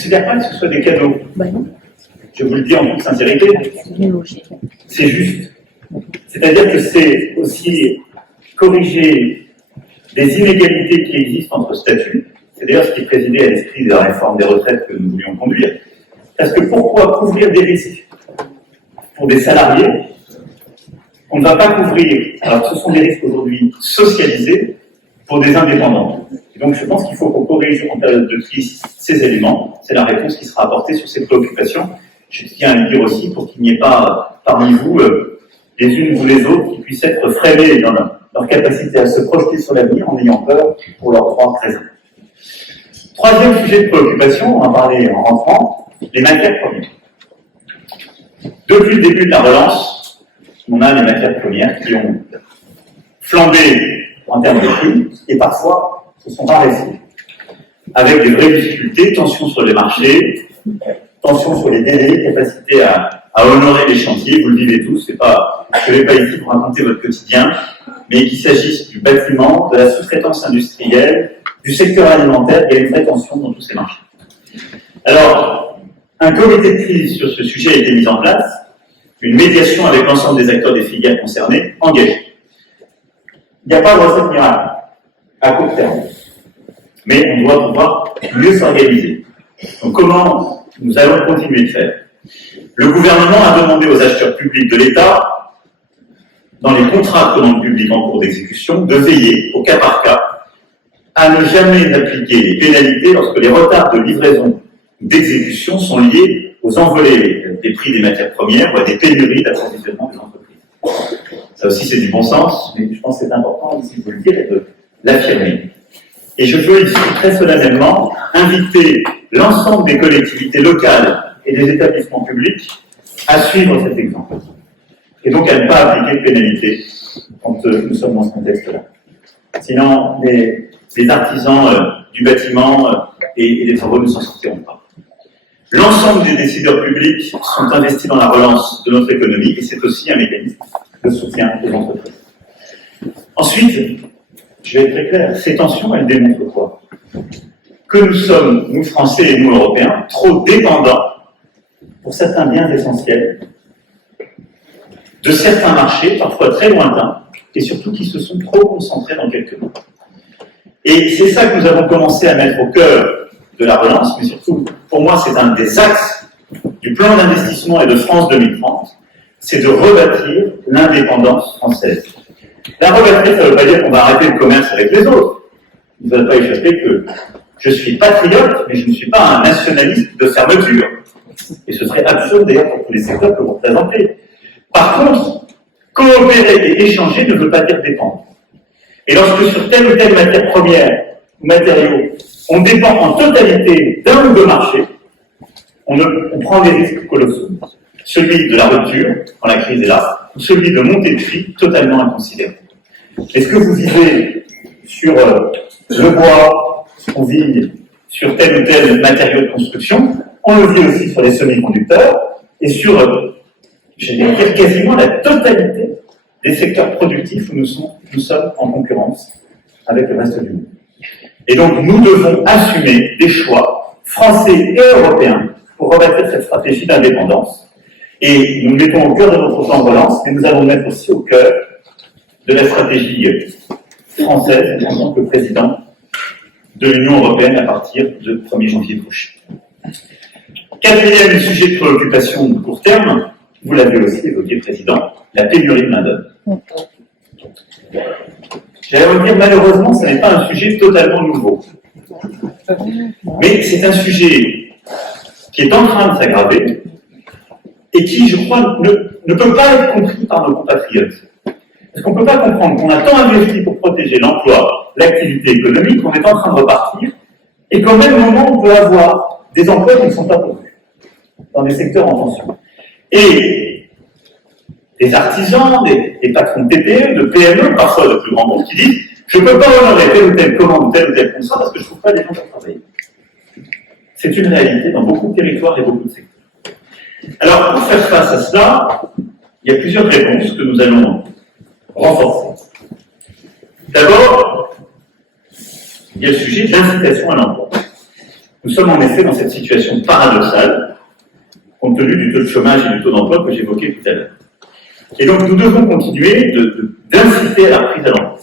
considère pas que ce soit des cadeaux. Non. Je vous le dis en toute sincérité, c'est juste. C'est-à-dire que c'est aussi corriger des inégalités qui existent entre statuts. C'est d'ailleurs ce qui présidait à l'esprit de la réforme des retraites que nous voulions conduire. Parce que pourquoi couvrir des risques pour des salariés on ne va pas couvrir, alors ce sont des risques aujourd'hui socialisés pour des indépendants. Et donc je pense qu'il faut qu'on corrige en période de crise ces éléments. C'est la réponse qui sera apportée sur ces préoccupations. Je tiens à le dire aussi pour qu'il n'y ait pas parmi vous les unes ou les autres qui puissent être freinés dans leur capacité à se projeter sur l'avenir en ayant peur pour leurs droits présents. Troisième sujet de préoccupation, on en parlait en rentrant, les matières premières. Depuis le début de la relance, on a les matières premières qui ont flambé en termes de prix et parfois se sont raréfiées. Avec des vraies difficultés, tensions sur les marchés, tensions sur les délais, capacité à honorer les chantiers, vous le vivez tous, je ne vais pas ici pour raconter votre quotidien, mais qu'il s'agisse du bâtiment, de la sous-traitance industrielle, du secteur alimentaire, il y a une vraie tension dans tous ces marchés. Alors, un comité de crise sur ce sujet a été mis en place, une médiation avec l'ensemble des acteurs des filières concernées, engagée. Il n'y a pas de recette miracle à court terme, mais on doit pouvoir mieux s'organiser. Donc comment nous allons continuer de faire? Le gouvernement a demandé aux acheteurs publics de l'État, dans les contrats de commande publique en cours d'exécution, de veiller, au cas par cas, à ne jamais appliquer les pénalités lorsque les retards de livraison ou d'exécution sont liés aux envolées des prix des matières premières ou à des pénuries d'approvisionnement des entreprises. Ça aussi c'est du bon sens, mais je pense que c'est important ici de vous le dire et de l'affirmer. Et je veux ici très solennellement inviter l'ensemble des collectivités locales et des établissements publics à suivre cet exemple. Et donc à ne pas appliquer de pénalités quand nous sommes dans ce contexte-là. Sinon, les artisans du bâtiment et des travaux ne s'en sortiront pas. L'ensemble des décideurs publics sont investis dans la relance de notre économie et c'est aussi un mécanisme de soutien aux entreprises. Ensuite, je vais être très clair, ces tensions, elles démontrent quoi? Que nous sommes, nous Français et nous Européens, trop dépendants, pour certains biens essentiels, de certains marchés, parfois très lointains, et surtout qui se sont trop concentrés dans quelques mois. Et c'est ça que nous avons commencé à mettre au cœur de la relance, mais surtout, pour moi, c'est un des axes du plan d'investissement et de France 2030, c'est de rebâtir l'indépendance française. La rebâtir, ça ne veut pas dire qu'on va arrêter le commerce avec les autres. Il ne va pas échapper que je suis patriote, mais je ne suis pas un nationaliste de fermeture. Et ce serait absurde d'ailleurs pour tous les secteurs que vous représentez. Par contre, coopérer et échanger ne veut pas dire dépendre. Et lorsque sur telle ou telle matière première ou matériaux, on dépend en totalité d'un ou deux marchés, on prend des risques colossaux. Celui de la rupture, quand la crise est là, ou celui de montée de prix totalement inconsidéré. Est-ce que vous vivez sur le bois, on vit sur tel ou tel matériau de construction, on le vit aussi sur les semi-conducteurs, et sur, je vais dire, quasiment la totalité des secteurs productifs où nous sommes en concurrence avec le reste du monde. Et donc, nous devons assumer des choix français et européens pour rebâtir cette stratégie d'indépendance. Et nous le mettons au cœur de notre plan de relance, mais nous allons le mettre aussi au cœur de la stratégie française en tant que président de l'Union européenne à partir du 1er janvier prochain. Quatrième sujet de préoccupation de court terme, vous l'avez aussi évoqué, Président, la pénurie de main-d'œuvre. J'allais vous dire, malheureusement, ce n'est pas un sujet totalement nouveau. Mais c'est un sujet qui est en train de s'aggraver et qui, je crois, ne peut pas être compris par nos compatriotes. Parce qu'on ne peut pas comprendre qu'on a tant investi pour protéger l'emploi, l'activité économique, qu'on est en train de repartir, et qu'au même moment, on peut avoir des emplois qui ne sont pas pourvus dans des secteurs en tension. Et des artisans, des patrons de TPE, de PME, parfois de plus grands groupes, qui disent « je ne peux pas honorer telle ou telle commande, tel ou tel contrat, parce que je ne trouve pas des gens pour travailler ». C'est une réalité dans beaucoup de territoires et beaucoup de secteurs. Alors, pour faire face à cela, il y a plusieurs réponses que nous allons renforcer. D'abord, il y a le sujet de l'incitation à l'emploi. Nous sommes en effet dans cette situation paradoxale, compte tenu du taux de chômage et du taux d'emploi que j'évoquais tout à l'heure. Et donc nous devons continuer d'inciter à la prise à l'emploi.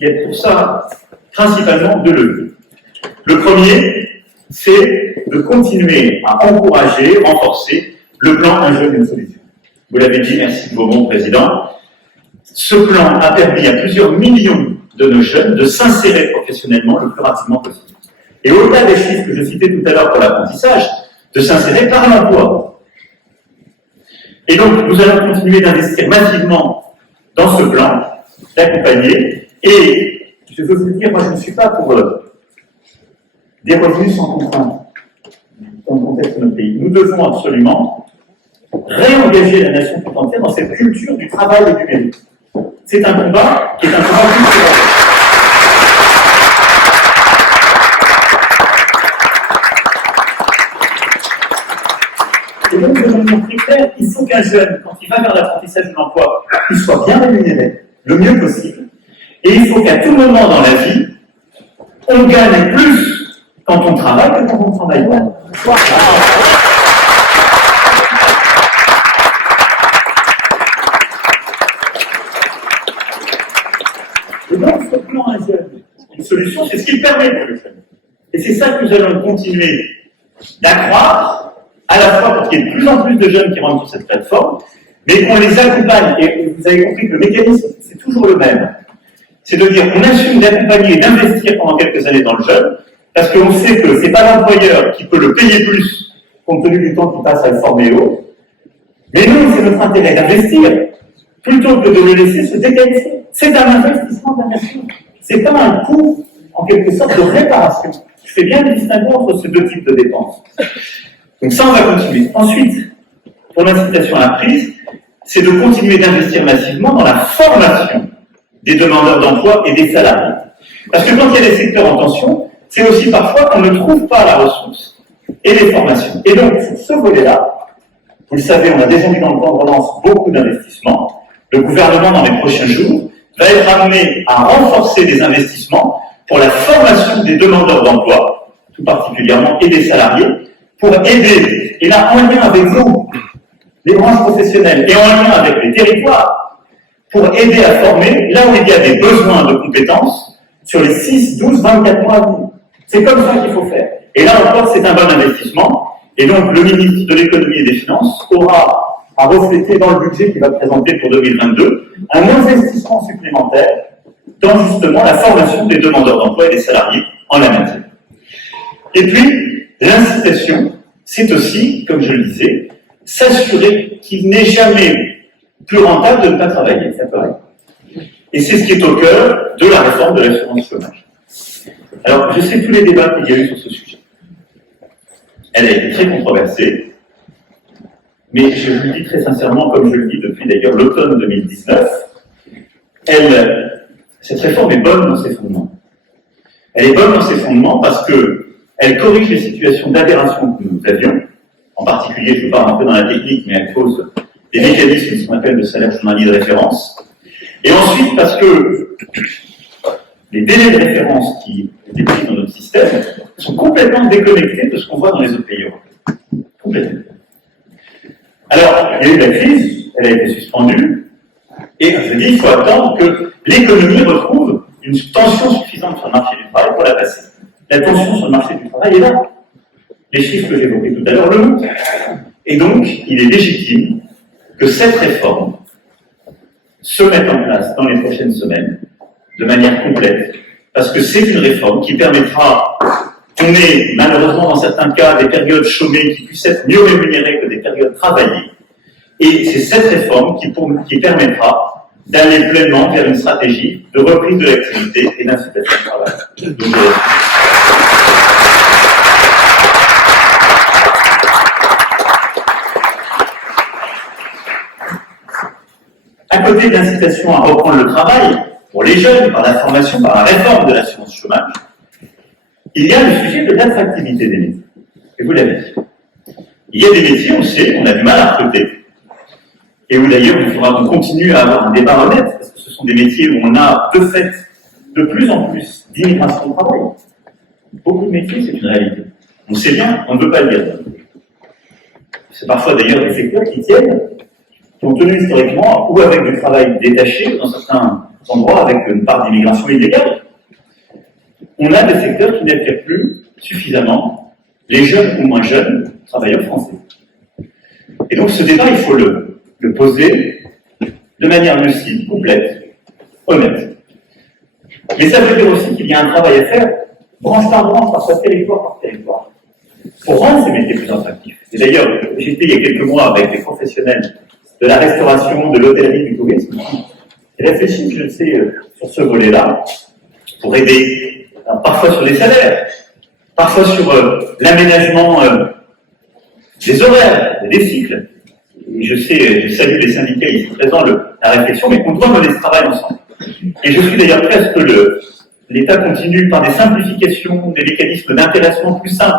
Il y a pour ça principalement deux leviers. Le premier, c'est de continuer à encourager, renforcer le plan Un jeune, une solution. Vous l'avez dit, merci de vos mots, Président. Ce plan a permis à plusieurs millions de nos jeunes de s'insérer professionnellement le plus rapidement possible. Et au-delà des chiffres que je citais tout à l'heure pour l'apprentissage, de s'insérer par l'emploi. Et donc, nous allons continuer d'investir massivement dans ce plan, d'accompagner. Et je veux vous dire, moi, je ne suis pas pour des revenus sans contrainte dans le contexte de notre pays. Nous devons absolument réengager la nation tout entière dans cette culture du travail et du mérite. C'est un combat qui est un combat culturel. Et donc, de manière très claire, il faut qu'un jeune, quand il va vers l'apprentissage de l'emploi, il soit bien rémunéré, le mieux possible. Et il faut qu'à tout moment dans la vie, on gagne plus quand on travaille que quand on ne travaille pas. Et donc, ce plan Un jeune, une solution, c'est ce qu'il permet pour les jeunes. Et c'est ça que nous allons continuer d'accroître, à la fois pour qu'il y ait de plus en plus de jeunes qui rentrent sur cette plateforme, mais qu'on les accompagne. Et vous avez compris que le mécanisme, c'est toujours le même. C'est de dire qu'on assume d'accompagner et d'investir pendant quelques années dans le jeune, parce qu'on sait que ce n'est pas l'employeur qui peut le payer plus, compte tenu du temps qu'il passe à le former haut. Mais nous, c'est notre intérêt d'investir, plutôt que de le laisser se déqualifier. C'est un investissement de la nation. Ce n'est pas un coût, en quelque sorte, de réparation. Je fais bien le distinguo entre ces deux types de dépenses. Donc ça, on va continuer. Ensuite, pour l'incitation à la prise, c'est de continuer d'investir massivement dans la formation des demandeurs d'emploi et des salariés. Parce que quand il y a des secteurs en tension, c'est aussi parfois qu'on ne trouve pas la ressource et les formations. Et donc, sur ce volet-là, vous le savez, on a déjà mis dans le plan de relance beaucoup d'investissements. Le gouvernement, dans les prochains jours, va être amené à renforcer des investissements pour la formation des demandeurs d'emploi, tout particulièrement, et des salariés, pour aider, et là, en lien avec vous, les branches professionnelles, et en lien avec les territoires, pour aider à former là où il y a des besoins de compétences sur les 6, 12, 24 mois à venir. C'est comme ça qu'il faut faire. Et là encore, c'est un bon investissement. Et donc, le ministre de l'Économie et des Finances aura à refléter dans le budget qu'il va présenter pour 2022 un investissement supplémentaire dans justement la formation des demandeurs d'emploi et des salariés en la matière. Et puis, l'incitation, c'est aussi, comme je le disais, s'assurer qu'il n'est jamais plus rentable de ne pas travailler. Ça peut arriver. Et c'est ce qui est au cœur de la réforme de l'assurance chômage. Alors, je sais tous les débats qu'il y a eu sur ce sujet. Elle a été très controversée, mais je vous le dis très sincèrement, comme je le dis depuis d'ailleurs l'automne 2019, cette réforme est bonne dans ses fondements. Elle est bonne dans ses fondements parce qu'elle corrige les situations d'aberration que nous avions. En particulier, je ne veux pas rentrer dans la technique, mais à cause des mécanismes de ce qu'on appelle le salaire journalier de référence. Et ensuite, parce que les délais de référence qui étaient pris dans notre système sont complètement déconnectés de ce qu'on voit dans les autres pays européens. Complètement. Alors, il y a eu la crise, elle a été suspendue, et je dis, il faut attendre que l'économie retrouve une tension suffisante sur le marché du travail pour la passer. La tension sur le marché du travail est là. Les chiffres que j'évoquais tout à l'heure le montrent. Et donc, il est légitime que cette réforme se mette en place dans les prochaines semaines, de manière complète, parce que c'est une réforme qui permettra qu'on ait, malheureusement dans certains cas, des périodes chômées qui puissent être mieux rémunérées que des périodes travaillées. Et c'est cette réforme qui permettra d'aller pleinement vers une stratégie de reprise de l'activité et d'incitation au travail. Donc, à côté de l'incitation à reprendre le travail, pour les jeunes, par la formation, par la réforme de l'assurance chômage, il y a le sujet de l'attractivité des métiers. Et vous l'avez dit. Il y a des métiers, on sait, on a du mal à recruter. Et où d'ailleurs, il faudra qu'on continue à avoir un débat honnête, parce que ce sont des métiers où on a, de fait, de plus en plus d'immigration au travail. Beaucoup de métiers, c'est une réalité. On sait bien, on ne veut pas le dire. C'est parfois d'ailleurs des secteurs qui tiennent, qui ont tenu historiquement, ou avec du travail détaché, dans certains endroits avec une part d'immigration illégale. On a des secteurs qui n'attirent plus suffisamment les jeunes ou moins jeunes travailleurs français. Et donc ce débat, il faut le poser de manière lucide, complète, honnête. Mais ça veut dire aussi qu'il y a un travail à faire, branche par branche, parfois territoire par territoire, pour rendre ces métiers plus attractifs. Et d'ailleurs, j'étais il y a quelques mois avec des professionnels de la restauration, de l'hôtellerie, du tourisme, et réfléchis, je sais, sur ce volet-là, pour aider, parfois sur les salaires, parfois sur l'aménagement des horaires, des cycles. Et je sais, je salue les syndicats ici présents la réflexion, mais on doit mener ce travail ensemble. Et je suis d'ailleurs prêt à ce que l'État continue par des simplifications, des mécanismes d'intéressement plus simples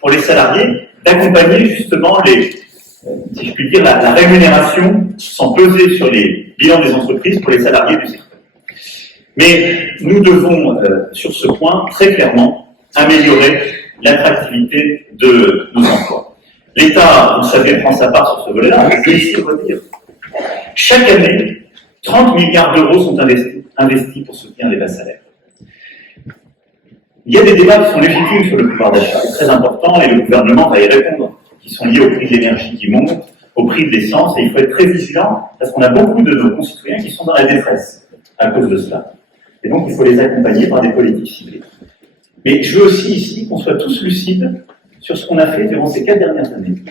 pour les salariés, d'accompagner justement si je puis dire, la rémunération sans peser sur les bilans des entreprises pour les salariés du secteur. Mais nous devons, sur ce point, très clairement, améliorer l'attractivité de nos emplois. L'État, vous le savez, prend sa part sur ce volet-là, je vais ici le redire. Chaque année, 30 milliards d'euros sont investis pour soutenir les bas salaires. Il y a des débats qui sont légitimes sur le pouvoir d'achat, très importants, et le gouvernement va y répondre, qui sont liés au prix de l'énergie qui monte, au prix de l'essence, et il faut être très vigilant, parce qu'on a beaucoup de nos concitoyens qui sont dans la détresse à cause de cela. Et donc, il faut les accompagner par des politiques ciblées. Mais je veux aussi ici qu'on soit tous lucides sur ce qu'on a fait durant ces 4 dernières années.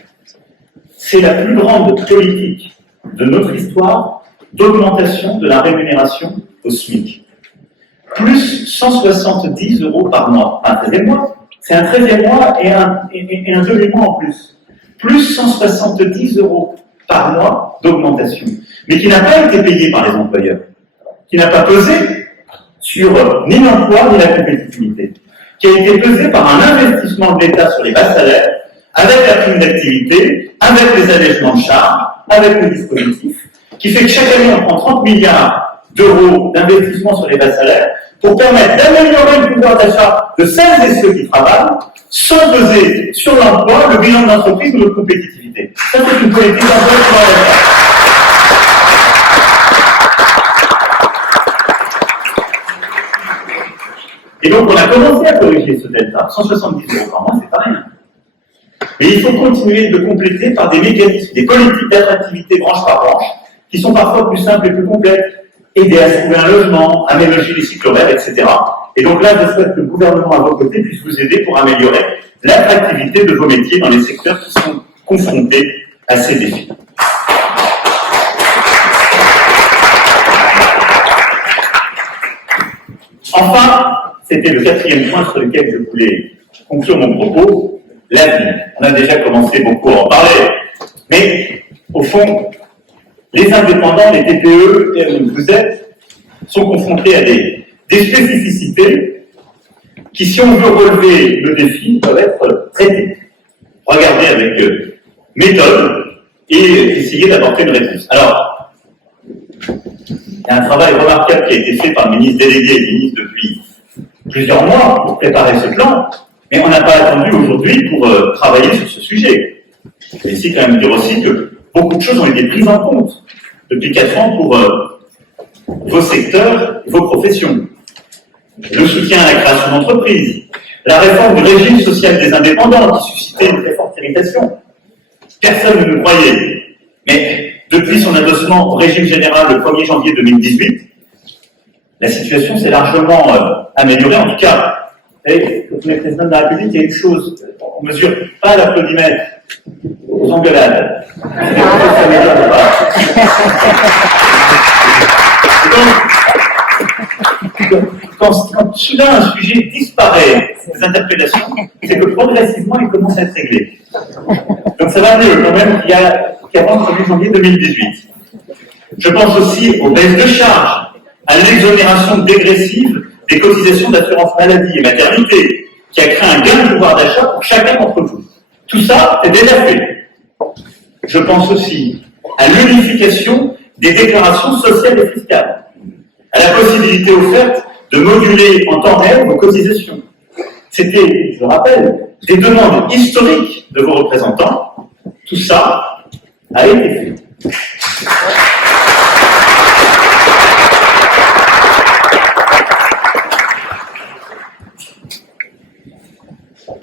C'est la plus grande politique de notre histoire d'augmentation de la rémunération au SMIC. Plus 170 euros par mois. Un 13e mois, c'est un 13e mois et un deuxième mois en plus. Plus 170 euros par mois d'augmentation. Mais qui n'a pas été payé par les employeurs. Qui n'a pas pesé sur ni l'emploi ni la compétitivité. Qui a été pesé par un investissement de l'État sur les bas salaires, avec la prime d'activité, avec les allègements de charges, avec le dispositif, qui fait que chaque année on prend 30 milliards d'euros d'investissement sur les bas salaires pour permettre d'améliorer le pouvoir d'achat de celles et ceux qui travaillent, sans peser sur l'emploi, le bilan de l'entreprise ou notre compétitivité. Ça, c'est une politique d'emploi de pouvoir d'achat. Et donc, on a commencé à corriger ce delta. 170 euros par mois, c'est pas rien. Mais il faut continuer de compléter par des mécanismes, des politiques d'attractivité branche par branche, qui sont parfois plus simples et plus complètes. Aider à trouver un logement, aménager les cycles horaires, etc. Et donc là, je souhaite que le gouvernement à vos côtés puisse vous aider pour améliorer l'attractivité de vos métiers dans les secteurs qui sont confrontés à ces défis. Enfin, c'était le 4e point sur lequel je voulais conclure mon propos, l'avenir. On a déjà commencé beaucoup à en parler, mais au fond, les indépendants, les TPE, et vous êtes, sont confrontés à des spécificités qui, si on veut relever le défi, doivent être traitées. Regardez avec méthode et essayer d'apporter une réponse. Alors, il y a un travail remarquable qui a été fait par le ministre délégué et le ministre depuis plusieurs mois pour préparer ce plan, mais on n'a pas attendu aujourd'hui pour travailler sur ce sujet. Je vais ici quand même dire aussi que beaucoup de choses ont été prises en compte depuis 4 ans pour vos secteurs, vos professions. Le soutien à la création d'entreprises, la réforme du régime social des indépendants qui suscitait une très forte irritation. Personne ne nous croyait. Mais depuis son adossement au régime général le 1er janvier 2018, la situation s'est largement améliorée. En tout cas, et le président de la République, il y a une chose, on ne mesure pas l'applaudimètre aux engueulades. Quand soudain un sujet disparaît des interpellations, c'est que progressivement il commence à être réglé. Donc ça va mieux quand même qu'avant le 1er janvier 2018. Je pense aussi aux baisses de charges, à l'exonération dégressive des cotisations d'assurance maladie et maternité, qui a créé un gain de pouvoir d'achat pour chacun d'entre vous. Tout ça, c'est déjà fait. Je pense aussi à l'unification des déclarations sociales et fiscales, à la possibilité offerte de moduler en temps réel vos cotisations. C'était, je le rappelle, des demandes historiques de vos représentants, tout ça a été fait.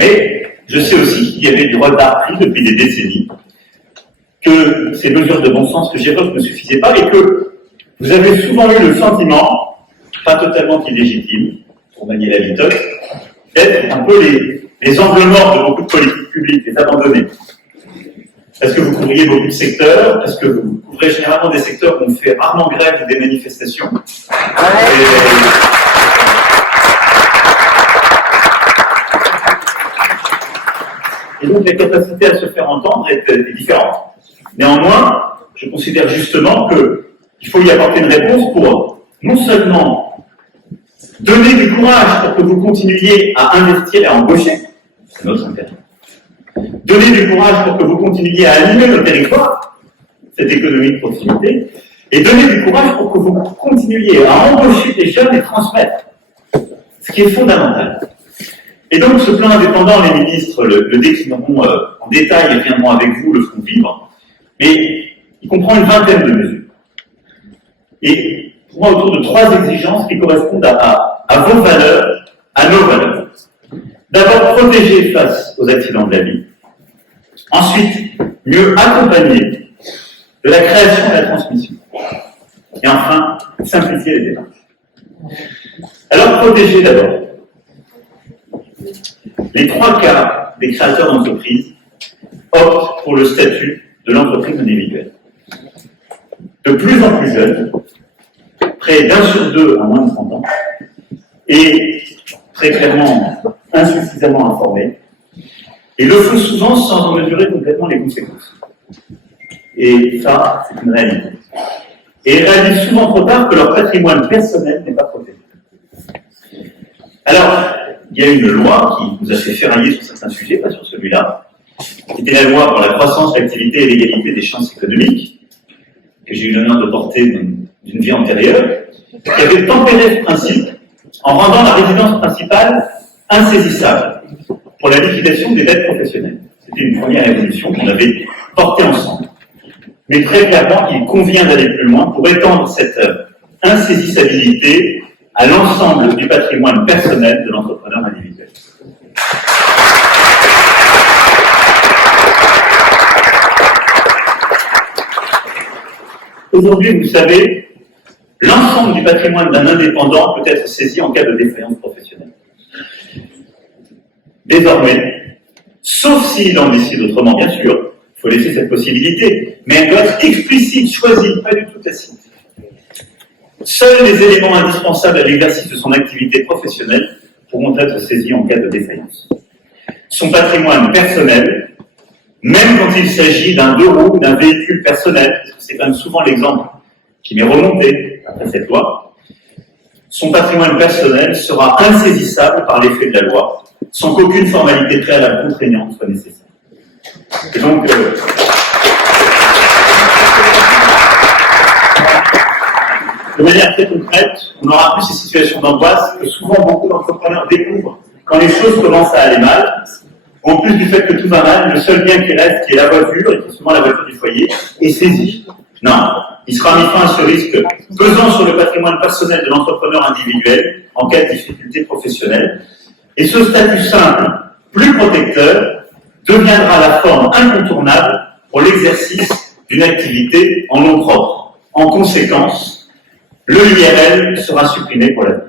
Mais je sais aussi qu'il y avait du retard pris depuis des décennies, que ces mesures de bon sens que j'évoque ne suffisaient pas et que vous avez souvent eu le sentiment, pas totalement illégitime, pour manier la litote, d'être un peu les angles morts de beaucoup de politiques publiques, les abandonnés. Parce que vous couvriez beaucoup de secteurs, parce que vous couvrez généralement des secteurs où on fait rarement grève ou des manifestations. Et donc la capacité à se faire entendre est différente. Néanmoins, je considère justement qu'il faut y apporter une réponse pour non seulement donner du courage pour que vous continuiez à investir et à embaucher, c'est notre intérêt. Donner du courage pour que vous continuiez à animer le territoire, cette économie de proximité, et donner du courage pour que vous continuiez à embaucher des jeunes et transmettre, ce qui est fondamental. Et donc ce plan indépendant, les ministres le déclineront en détail et viendront avec vous le feront vivre, mais il comprend une vingtaine de mesures. Et pour moi, autour de 3 exigences qui correspondent à vos valeurs, à nos valeurs. D'abord, protéger face aux accidents de la vie. Ensuite, mieux accompagner de la création et de la transmission. Et enfin, simplifier les démarches. Alors, protéger d'abord. Les 3 quarts des créateurs d'entreprises optent pour le statut de l'entreprise individuelle. De plus en plus jeunes, près d'1 sur 2 à moins de 30 ans, et très clairement insuffisamment informés, et le font souvent sans en mesurer complètement les conséquences. Et ça, c'est une réalité. Et ils réalisent souvent trop tard que leur patrimoine personnel n'est pas protégé. Alors, il y a une loi qui nous a fait ferrailler sur certains sujets, pas sur celui-là, qui était la loi pour la croissance, l'activité et l'égalité des chances économiques, que j'ai eu l'honneur de porter d'une vie antérieure, qui avait tempéré ce principe en rendant la résidence principale insaisissable pour la liquidation des dettes professionnelles. C'était une première évolution qu'on avait portée ensemble. Mais très clairement, il convient d'aller plus loin pour étendre cette insaisissabilité à l'ensemble du patrimoine personnel de l'entrepreneur individuel. Aujourd'hui, vous savez, l'ensemble du patrimoine d'un indépendant peut être saisi en cas de défaillance professionnelle. Désormais, sauf s'il en décide autrement, bien sûr, il faut laisser cette possibilité, mais elle doit être explicite, choisie, pas du tout tacite. Seuls les éléments indispensables à l'exercice de son activité professionnelle pourront être saisis en cas de défaillance. Son patrimoine personnel, même quand il s'agit d'un 2 roues ou d'un véhicule personnel, parce que c'est quand même souvent l'exemple qui m'est remonté après cette loi, son patrimoine personnel sera insaisissable par l'effet de la loi, sans qu'aucune formalité préalable contraignante soit nécessaire. Et donc, de manière très concrète, on n'aura plus ces situations d'angoisse que souvent beaucoup d'entrepreneurs découvrent quand les choses commencent à aller mal. En plus du fait que tout va mal, le seul bien qui reste, qui est la voiture, et qui est souvent la voiture du foyer, est saisi. Non, il sera mis fin à ce risque pesant sur le patrimoine personnel de l'entrepreneur individuel en cas de difficulté professionnelle. Et ce statut simple, plus protecteur, deviendra la forme incontournable pour l'exercice d'une activité en nom propre. En conséquence, le URL sera supprimé pour l'avenir.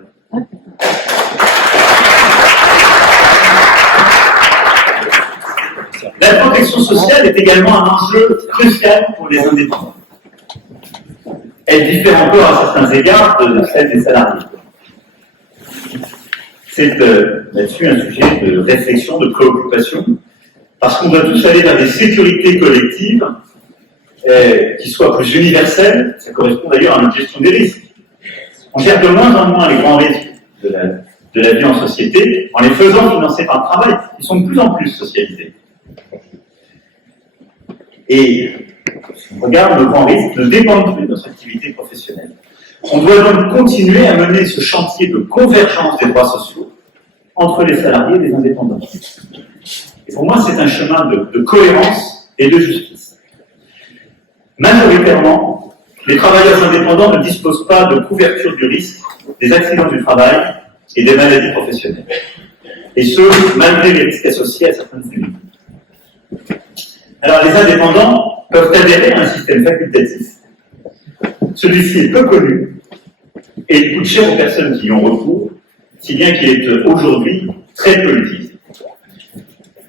La protection sociale est également un enjeu crucial pour les indépendants. Elle diffère encore à certains égards de celle des salariés. C'est là-dessus un sujet de réflexion, de préoccupation, parce qu'on doit tous aller vers des sécurités collectives qui soient plus universelles. Ça correspond d'ailleurs à notre gestion des risques. On gère de moins en moins les grands risques de la vie en société en les faisant financer par le travail. Ils sont de plus en plus socialisés. Et si on regarde, nos grands risques ne dépendent plus de notre activité professionnelle. On doit donc continuer à mener ce chantier de convergence des droits sociaux entre les salariés et les indépendants. Et pour moi, c'est un chemin de cohérence et de justice. Majoritairement, les travailleurs indépendants ne disposent pas de couverture du risque des accidents du travail et des maladies professionnelles. Et ce, malgré les risques associés à certaines activités. Alors, les indépendants peuvent adhérer à un système facultatif. Celui-ci est peu connu et il coûte cher aux personnes qui y ont recours, si bien qu'il est aujourd'hui très peu utilisé.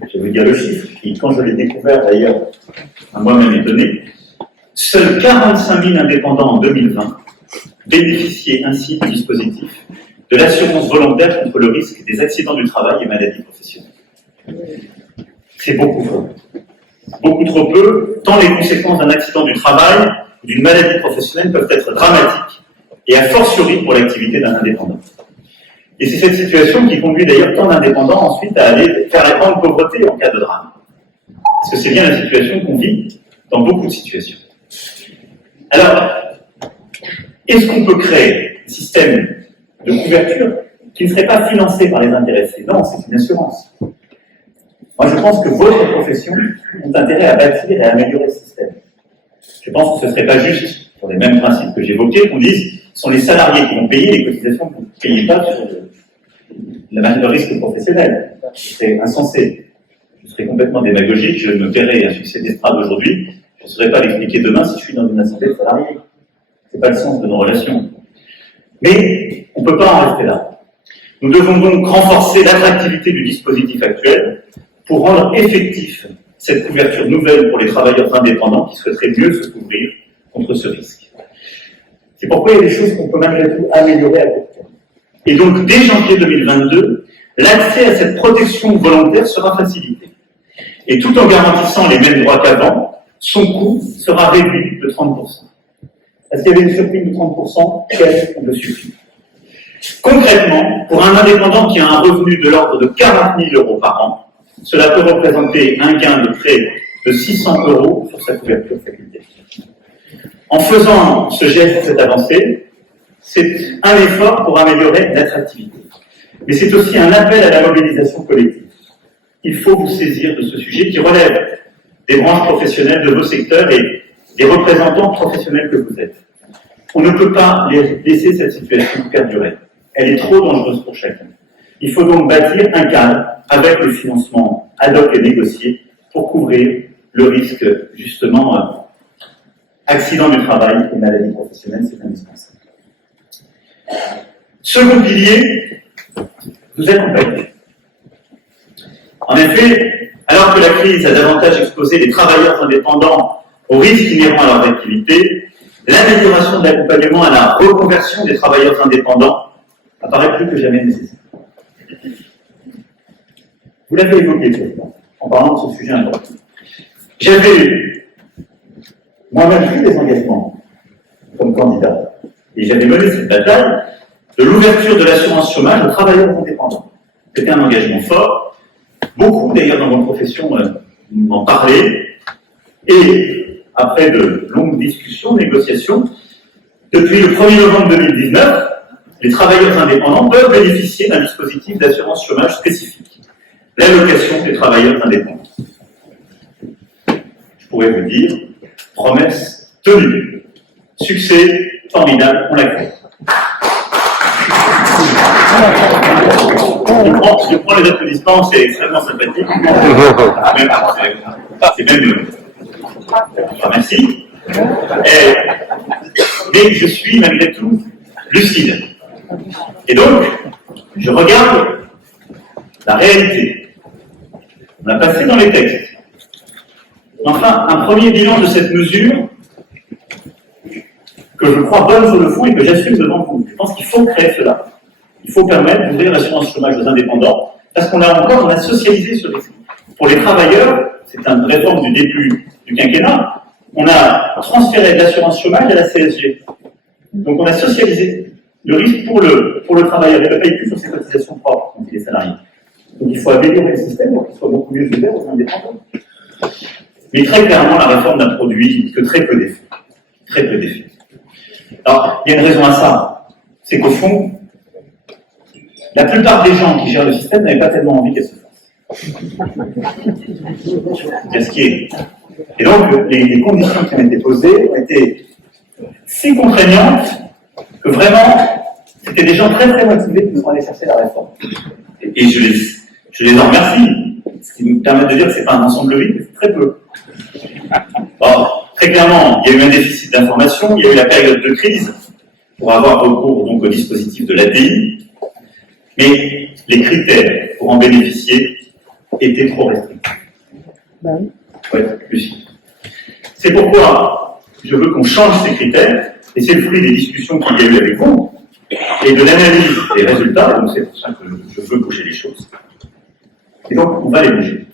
Je vais vous dire le chiffre, qui, quand je l'ai découvert d'ailleurs, a moi-même étonné. Seuls 45 000 indépendants en 2020 bénéficiaient ainsi du dispositif de l'assurance volontaire contre le risque des accidents du travail et maladies professionnelles. C'est beaucoup trop. Beaucoup trop peu, tant les conséquences d'un accident du travail ou d'une maladie professionnelle peuvent être dramatiques, et a fortiori pour l'activité d'un indépendant. Et c'est cette situation qui conduit d'ailleurs tant d'indépendants ensuite à aller faire la grande pauvreté en cas de drame. Parce que c'est bien la situation qu'on vit dans beaucoup de situations. Alors, est-ce qu'on peut créer un système de couverture qui ne serait pas financé par les intéressés? Non, c'est une assurance. Moi, je pense que votre profession ont intérêt à bâtir et à améliorer le système. Je pense que ce ne serait pas juste, pour les mêmes principes que j'évoquais, qu'on dise ce sont les salariés qui vont payer les cotisations que vous ne payez pas sur le risque professionnel. Ce serait insensé. Je serais complètement démagogique, je me paierais un succès d'estrade aujourd'hui, je ne saurais pas l'expliquer demain si je suis dans une assemblée de salariés. Ce n'est pas le sens de nos relations. Mais on ne peut pas en rester là. Nous devons donc renforcer l'attractivité du dispositif actuel pour rendre effectif cette couverture nouvelle pour les travailleurs indépendants qui souhaiteraient mieux se couvrir contre ce risque. C'est pourquoi il y a des choses qu'on peut malgré tout améliorer à court terme. Et donc, dès janvier 2022, l'accès à cette protection volontaire sera facilité. Et tout en garantissant les mêmes droits qu'avant, son coût sera réduit de 30%. Est-ce qu'il y avait une surprime de 30%? Quelle le suffit. Concrètement, pour un indépendant qui a un revenu de l'ordre de 40 000 euros par an, cela peut représenter un gain de près de 600 euros sur sa couverture facultative. En faisant ce geste, cette avancée, c'est un effort pour améliorer l'attractivité. Mais c'est aussi un appel à la mobilisation collective. Il faut vous saisir de ce sujet qui relève des branches professionnelles de vos secteurs et des représentants professionnels que vous êtes. On ne peut pas laisser cette situation perdurer. Elle est trop dangereuse pour chacun. Il faut donc bâtir un cadre avec le financement ad hoc et négocié pour couvrir le risque, justement, accident du travail et maladie professionnelle, c'est indispensable. Second pilier, vous accompagner. En effet, alors que la crise a davantage exposé les travailleurs indépendants aux risques inhérents à leur activité, l'amélioration de l'accompagnement à la reconversion des travailleurs indépendants apparaît plus que jamais nécessaire. Vous l'avez évoqué, Président, en parlant de ce sujet important. J'avais moi-même pris des engagements comme candidat, et j'avais mené cette bataille de l'ouverture de l'assurance chômage aux travailleurs indépendants. C'était un engagement fort. Beaucoup, d'ailleurs, dans mon profession, m'en parlaient. Et après de longues discussions, négociations, depuis le 1er novembre 2019, les travailleurs indépendants peuvent bénéficier d'un dispositif d'assurance chômage spécifique, l'allocation des travailleurs indépendants. Je pourrais vous dire, promesse tenue, succès formidable, on l'a fait. Je prends les applaudissements, c'est extrêmement sympathique. C'est même. Merci. Mais je suis malgré tout lucide. Et donc, je regarde la réalité. On l'a passé dans les textes. Enfin, un premier bilan de cette mesure que je crois bonne sur le fond et que j'assume devant vous. Je pense qu'il faut créer cela. Il faut permettre d'ouvrir l'assurance chômage aux indépendants, parce qu'on a socialisé ce risque. Pour les travailleurs, c'est une réforme du début du quinquennat, on a transféré de l'assurance chômage à la CSG. Donc on a socialisé le risque pour le travailleur. Il ne paye plus sur ses cotisations propres quand il est salarié. Donc il faut améliorer le système pour qu'il soit beaucoup mieux ouvert aux indépendants. Mais très clairement, la réforme n'a produit que très peu d'effets. Très peu d'effets. Alors, il y a une raison à ça. C'est qu'au fond, la plupart des gens qui gèrent le système n'avaient pas tellement envie qu'elle se fasse. C'est ce qui est. Et donc, les conditions qui ont été posées ont été si contraignantes que vraiment, c'était des gens très très motivés qui nous ont allés chercher la réforme. Et je les en remercie. Ce qui nous permet de dire que ce n'est pas un ensemble vide, mais c'est très peu. Bon, très clairement, il y a eu un déficit d'information, il y a eu la période de crise pour avoir recours donc, au dispositif de l'ATI, mais les critères pour en bénéficier étaient trop restrictifs. Oui, Lucie. C'est pourquoi je veux qu'on change ces critères, et c'est le fruit des discussions qu'il y a eu avec vous, et de l'analyse des résultats, donc c'est pour ça que je veux bouger les choses. Et donc, on va les bouger.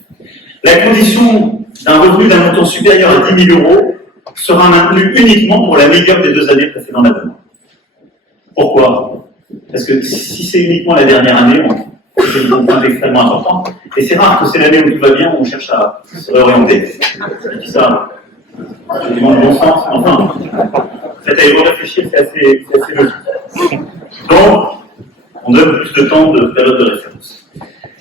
La condition d'un revenu d'un montant supérieur à 10 000 € sera maintenue uniquement pour la meilleure des 2 années précédant la demande. Pourquoi? Parce que si c'est uniquement la dernière année, c'est une contrainte extrêmement importante, et c'est rare que c'est l'année où tout va bien, où on cherche à se réorienter. Je dis ça, je demande bon sens, enfin, faites à y réfléchir, c'est assez logique. Donc, on donne plus de temps de période de référence.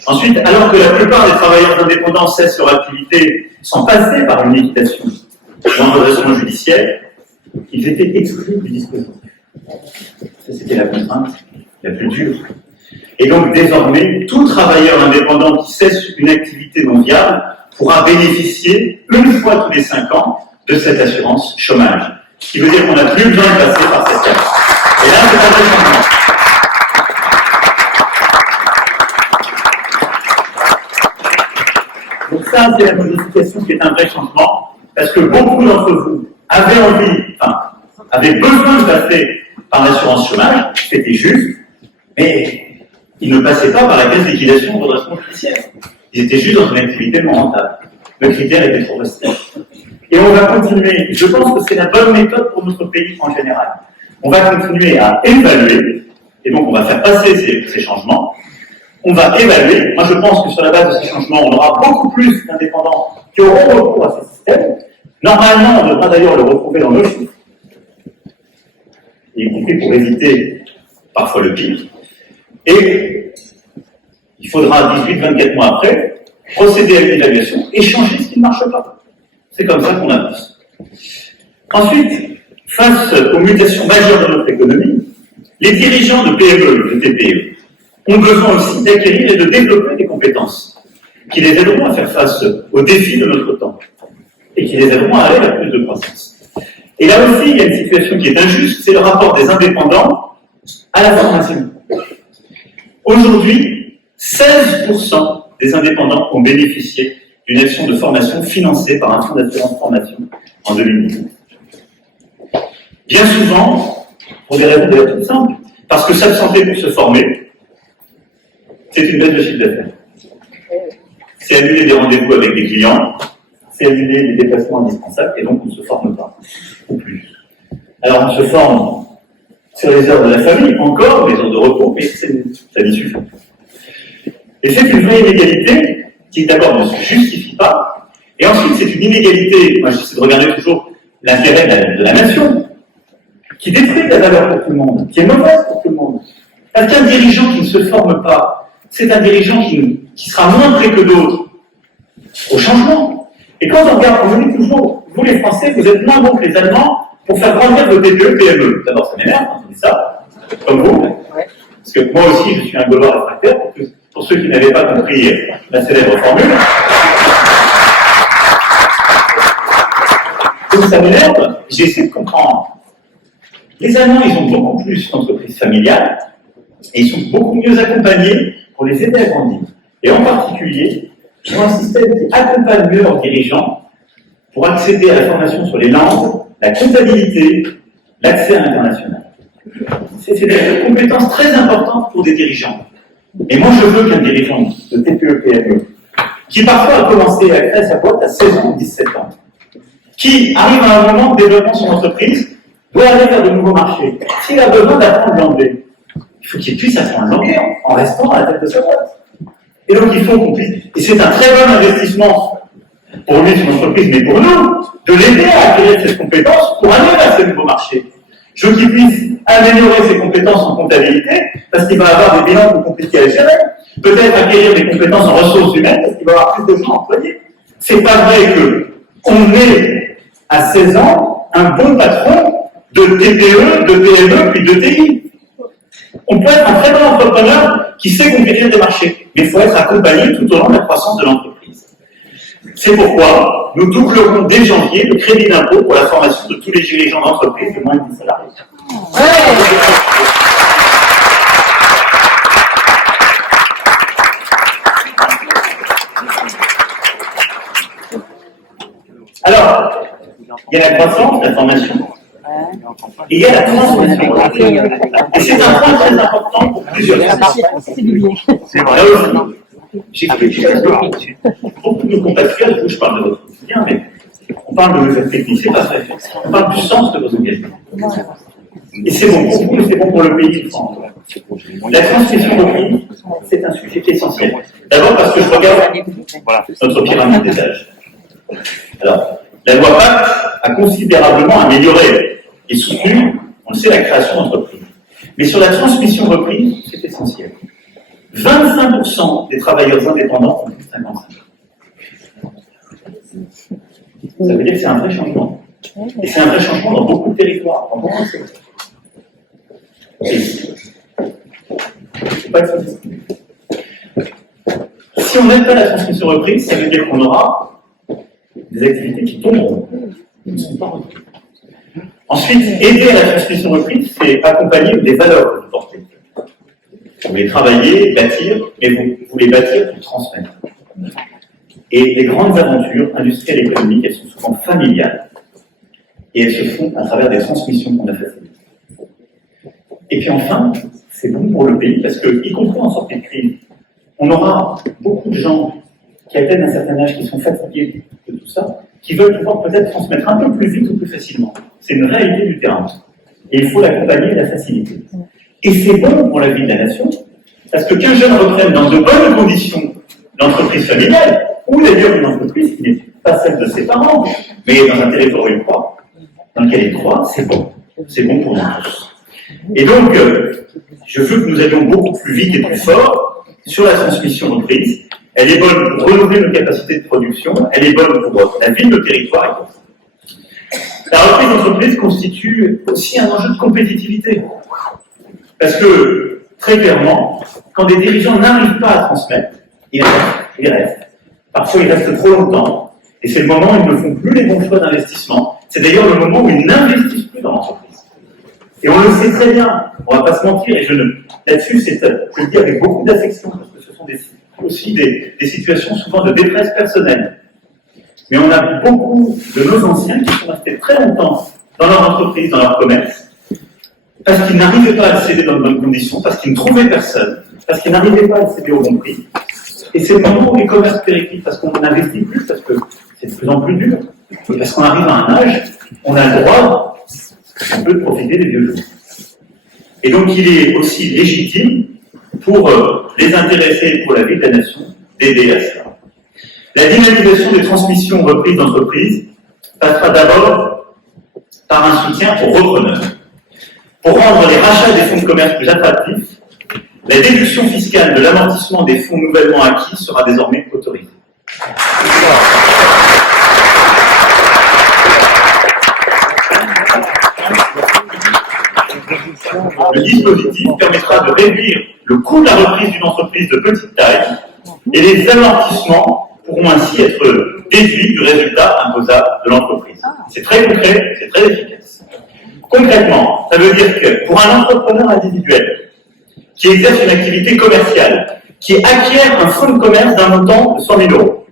Ensuite, alors que la plupart des travailleurs indépendants cessent leur activité sans passer par une liquidation ou un redressement judiciaire, ils étaient exclus du dispositif. Ça, c'était la contrainte la plus dure. Et donc, désormais, tout travailleur indépendant qui cesse une activité non viable pourra bénéficier, une fois tous les 5 ans, de cette assurance chômage. Ce qui veut dire qu'on n'a plus besoin de passer par cette case. Et là, c'est un vrai changement. Donc ça, c'est la modification qui est un vrai changement, parce que beaucoup d'entre vous avaient envie, avaient besoin de passer par l'assurance chômage, c'était juste, mais ils ne passaient pas par la caisse de liquidation ou redressement judiciaire. Ils étaient juste dans une activité non rentable. Le critère était trop restreint. Et on va continuer, je pense que c'est la bonne méthode pour notre pays en général. On va continuer à évaluer, et donc on va faire passer ces changements. On va évaluer. Moi, je pense que sur la base de ces changements, on aura beaucoup plus d'indépendants qui auront recours à ces systèmes. Normalement, on devra d'ailleurs le retrouver dans nos chiffres, y compris pour éviter parfois le pire. Et il faudra 18-24 mois après procéder à une évaluation et changer ce qui ne marche pas. C'est comme ça qu'on avance. Ensuite, face aux mutations majeures de notre économie, les dirigeants de PME et de TPE ont besoin aussi d'acquérir et de développer des compétences qui les aideront à faire face aux défis de notre temps et qui les aideront à aller vers plus de croissance. Et là aussi, il y a une situation qui est injuste, c'est le rapport des indépendants à la formation. Aujourd'hui, 16% des indépendants ont bénéficié d'une action de formation financée par un fonds d'assurance formation en 2019. Bien souvent, pour des raisons d'ailleurs toutes simples, parce que s'absenter pour se former, c'est une baisse de chiffre d'affaires. C'est annuler des rendez-vous avec des clients, c'est annuler des déplacements indispensables, et donc on ne se forme pas, ou plus. Alors on se forme sur les heures de la famille, encore, les heures de repos, mais ça n'y suffit pas. Et c'est une vraie inégalité qui d'abord ne se justifie pas, et ensuite c'est une inégalité, moi j'essaie de regarder toujours l'intérêt de la nation, qui détruit la valeur pour tout le monde, qui est mauvaise pour tout le monde. Parce qu'un dirigeant qui ne se forme pas, c'est un dirigeant qui sera moins prêt que d'autres au changement. Et quand on regarde, on dit toujours, vous les Français, vous êtes moins bons que les Allemands pour faire grandir vos TPE, PME. D'abord, ça m'énerve quand on dit ça, comme vous. Parce que moi aussi, je suis un Gaulois réfractaire, pour ceux qui n'avaient pas compris la célèbre formule. Donc ça m'énerve, j'essaie de comprendre. Les Allemands, ils ont beaucoup plus d'entreprises familiales, et ils sont beaucoup mieux accompagnés pour les aider à grandir. Et en particulier, ils ont un système qui accompagne mieux leurs dirigeants pour accéder à la formation sur les langues, la comptabilité, l'accès à l'international. C'est des compétences très importantes pour des dirigeants. Et moi, je veux qu'un dirigeant de TPE, PME, qui parfois a commencé à créer sa boîte à 16 ans ou 17 ans, qui arrive à un moment de développement de son entreprise, doit aller vers de nouveaux marchés. S'il a besoin d'apprendre l'anglais, il faut qu'il puisse apprendre l'anglais en restant à la tête de sa boîte. Et donc il faut qu'on puisse, et c'est un très bon investissement pour lui, son entreprise, mais pour nous, de l'aider à acquérir cette compétence pour aller vers ce nouveau marché. Je veux qu'il puisse améliorer ses compétences en comptabilité, parce qu'il va avoir des bilans plus compliqués à gérer. peut-être acquérir des compétences en ressources humaines, parce qu'il va y avoir plus de gens employés. C'est pas vrai qu'on est à 16 ans un bon patron de TPE, de PME, puis de TI. On peut être un très bon entrepreneur qui sait conquérir des marchés, mais il faut être accompagné tout au long de la croissance de l'entreprise. C'est pourquoi nous doublerons dès janvier le crédit d'impôt pour la formation de tous les dirigeants d'entreprise de moins de 10 salariés. Alors, il y a la croissance, la formation, et il y a la transmission. Et c'est un point très important pour plusieurs raisons. C'est vrai. J'explique beaucoup de nos compatriotes, vous, je parle de votre quotidien, mais on parle de vos aspects techniques, c'est pas vrai. On parle du sens de vos engagements. Et c'est bon pour vous, c'est bon pour le pays de France. La transmission au pays, c'est un sujet qui est essentiel. D'abord parce que je regarde notre pyramide des âges. Alors, la loi Pacte a considérablement amélioré et soutenu, on le sait, la création d'entreprises. Mais sur la transmission reprise, c'est essentiel. 25% des travailleurs indépendants ont plus de 55 ans. Ça veut dire que c'est un vrai changement. Et c'est un vrai changement dans beaucoup de territoires, dans beaucoup de secteurs. Et c'est pas excessif. Si on n'aide pas la transmission reprise, ça veut dire qu'on aura des activités qui tomberont, qui ne sont pas reprises. Ensuite, aider à la transmission reprise, c'est accompagner des valeurs que vous portez. Vous les travailler, bâtir, mais vous les bâtir pour transmettre. Et les grandes aventures industrielles et économiques, elles sont souvent familiales. Et elles se font à travers des transmissions qu'on a facilitées. Et puis enfin, c'est bon pour le pays, parce que, y compris en sortie de crise, on aura beaucoup de gens qui atteignent un certain âge, qui sont fatigués de tout ça, qui veulent pouvoir peut-être transmettre un peu plus vite ou plus facilement. C'est une réalité du terrain. Et il faut l'accompagner et la faciliter. Et c'est bon pour la vie de la nation, parce que qu'un jeune reprenne dans de bonnes conditions l'entreprise familiale, ou d'ailleurs une entreprise qui n'est pas celle de ses parents, mais dans un territoire où il croit, dans lequel il croit, c'est bon. C'est bon pour nous tous. Et donc, je veux que nous allions beaucoup plus vite et plus fort sur la transmission reprise. Elle est bonne pour renouveler nos capacités de production, elle est bonne pour la vie de nos territoires. La reprise d'entreprise constitue aussi un enjeu de compétitivité. Parce que, très clairement, quand des dirigeants n'arrivent pas à transmettre, ils restent. Parfois, ils restent trop longtemps. Et c'est le moment où ils ne font plus les bons choix d'investissement. C'est d'ailleurs le moment où ils n'investissent plus dans l'entreprise. Et on le sait très bien, on ne va pas se mentir, et là-dessus, je le dis avec beaucoup d'affection, parce que ce sont aussi des situations souvent de détresse personnelle. Mais on a beaucoup de nos anciens qui sont restés très longtemps dans leur entreprise, dans leur commerce, parce qu'ils n'arrivaient pas à le céder dans de bonnes conditions, parce qu'ils ne trouvaient personne, parce qu'ils n'arrivaient pas à le céder au bon prix. Et c'est le moment où les commerces périclitent, parce qu'on n'investit plus, parce que c'est de plus en plus dur, et parce qu'on arrive à un âge, on a le droit un peu de profiter des vieux jours. Et donc il est aussi légitime pour les intéressés et pour la vie de la nation d'aider à cela. La dynamisation des transmissions reprises d'entreprise passera d'abord par un soutien aux repreneurs. Pour rendre les rachats des fonds de commerce plus attractifs, la déduction fiscale de l'amortissement des fonds nouvellement acquis sera désormais autorisée. Le dispositif permettra de réduire le coût de la reprise d'une entreprise de petite taille et les amortissements pourront ainsi être déduits du résultat imposable de l'entreprise. C'est très concret, c'est très efficace. Concrètement, ça veut dire que pour un entrepreneur individuel qui exerce une activité commerciale, qui acquiert un fonds de commerce d'un montant de 100 000 €,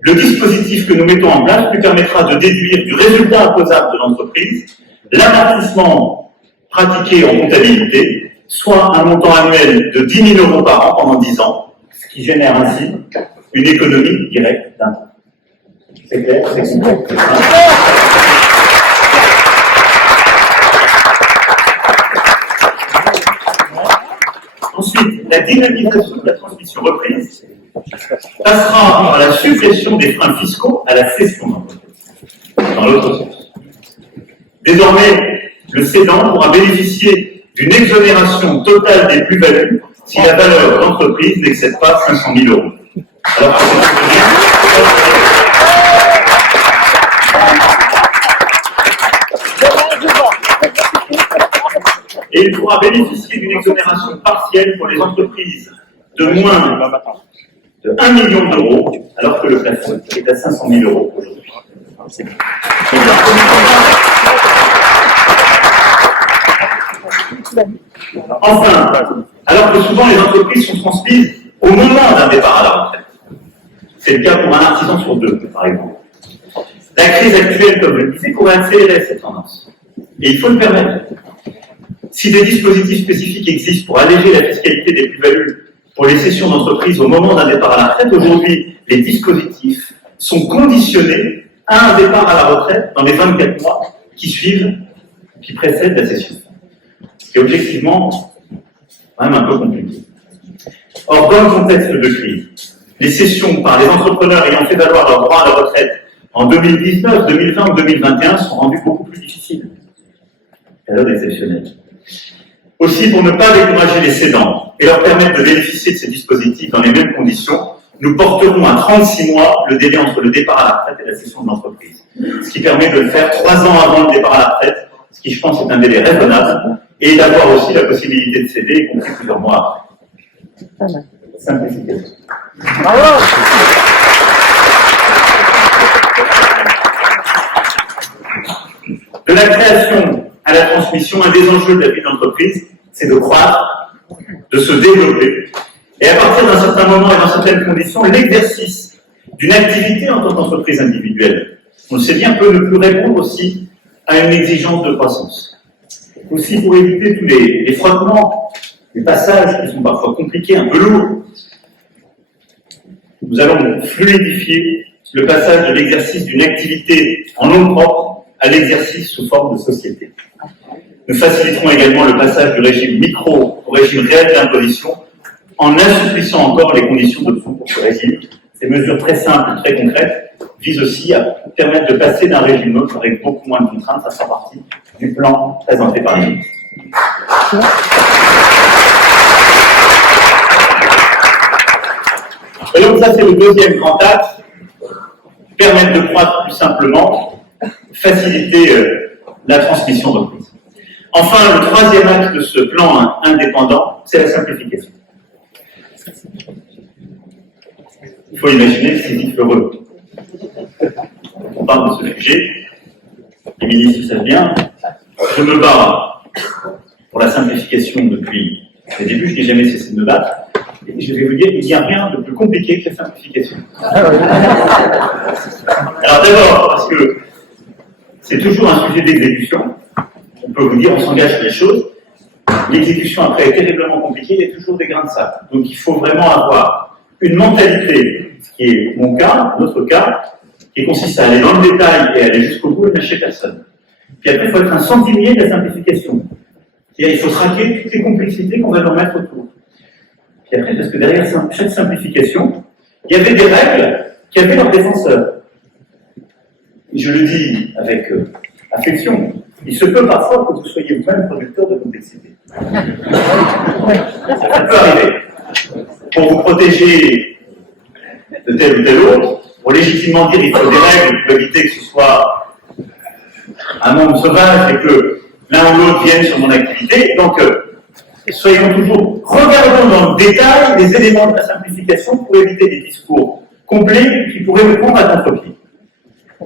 le dispositif que nous mettons en place lui permettra de déduire du résultat imposable de l'entreprise l'amortissement pratiqué en comptabilité, soit un montant annuel de 10 000 € par an pendant 10 ans, ce qui génère ainsi une économie directe d'un an. C'est clair? C'est clair. Ensuite, la dynamisation de la transmission reprise passera par la suppression des freins fiscaux à la cession d'entreprise, dans l'autre sens. Désormais, le cédant pourra bénéficier d'une exonération totale des plus-values si la valeur d'entreprise n'excède pas 500 000 euros. Alors que et il pourra bénéficier d'une exonération partielle pour les entreprises de moins de 1 million d'euros, alors que le plafond est à 500 000 euros aujourd'hui. Enfin, alors que souvent les entreprises sont transmises au moment d'un départ à la retraite. C'est le cas pour un artisan sur deux, par exemple. La crise actuelle, comme je le disais, pourrait accélérer cette tendance. Et il faut le permettre. Si des dispositifs spécifiques existent pour alléger la fiscalité des plus-values pour les cessions d'entreprise au moment d'un départ à la retraite, aujourd'hui, les dispositifs sont conditionnés à un départ à la retraite dans les 24 mois qui suivent, qui précèdent la cession. Ce qui est objectivement quand même un peu compliqué. Or, dans le contexte de crise, les cessions par les entrepreneurs ayant fait valoir leur droit à la retraite en 2019, 2020 ou 2021 sont rendues beaucoup plus difficiles. Période exceptionnelle. Aussi, pour ne pas décourager les cédants et leur permettre de bénéficier de ces dispositifs dans les mêmes conditions, nous porterons à 36 mois le délai entre le départ à la retraite et la cession de l'entreprise. Ce qui permet de le faire 3 ans avant le départ à la retraite, ce qui, je pense, est un délai raisonnable, et d'avoir aussi la possibilité de céder, y compris plusieurs mois après. Simplification. Bravo! De la création à la transmission, un des enjeux de la vie d'entreprise, c'est de croître, de se développer, et à partir d'un certain moment et dans certaines conditions, l'exercice d'une activité en tant qu'entreprise individuelle, on le sait bien, peut ne plus répondre aussi à une exigence de croissance. Aussi, pour éviter tous les frottements, les passages qui sont parfois compliqués, un peu lourds, nous allons fluidifier le passage de l'exercice d'une activité en nom propre à l'exercice sous forme de société. Nous faciliterons également le passage du régime micro au régime réel d'imposition en assouplissant encore les conditions d'option pour ce régime. Ces mesures très simples et très concrètes visent aussi à permettre de passer d'un régime autre avec beaucoup moins de contraintes. Ça fera partie du plan présenté par les ministres. Et donc ça, c'est le deuxième grand axe, permettre de croître plus simplement, faciliter la transmission d'entreprise. Enfin, le troisième axe de ce plan indépendant, c'est la simplification. Il faut imaginer que c'est vite heureux. On parle de ce sujet, les ministres savent bien, je me bats pour la simplification depuis le début, je n'ai jamais cessé de me battre. Et je vais vous dire, il n'y a rien de plus compliqué que la simplification. Alors d'abord, parce que c'est toujours un sujet d'exécution. On peut vous dire, on s'engage sur les choses. L'exécution après est terriblement compliquée, il y a toujours des grains de sable. Donc il faut vraiment avoir une mentalité, ce qui est mon cas, notre cas, qui consiste à aller dans le détail et aller jusqu'au bout et lâcher personne. Puis après, il faut être un centenier de la simplification. C'est-à-dire, il faut traquer toutes les complexités qu'on va leur mettre autour. Puis après, parce que derrière chaque simplification, il y avait des règles qui avaient leurs défenseurs. Et je le dis avec affection, il se peut parfois que vous soyez vous-même producteur de complexité. Ça peut arriver. Pour vous protéger de tel ou tel autre, pour légitimement dire qu'il faut des règles pour éviter que ce soit un monde sauvage et que l'un ou l'autre vienne sur mon activité. Donc, soyons toujours, regardons dans le détail les éléments de la simplification pour éviter des discours complets qui pourraient me prendre à contre-pied.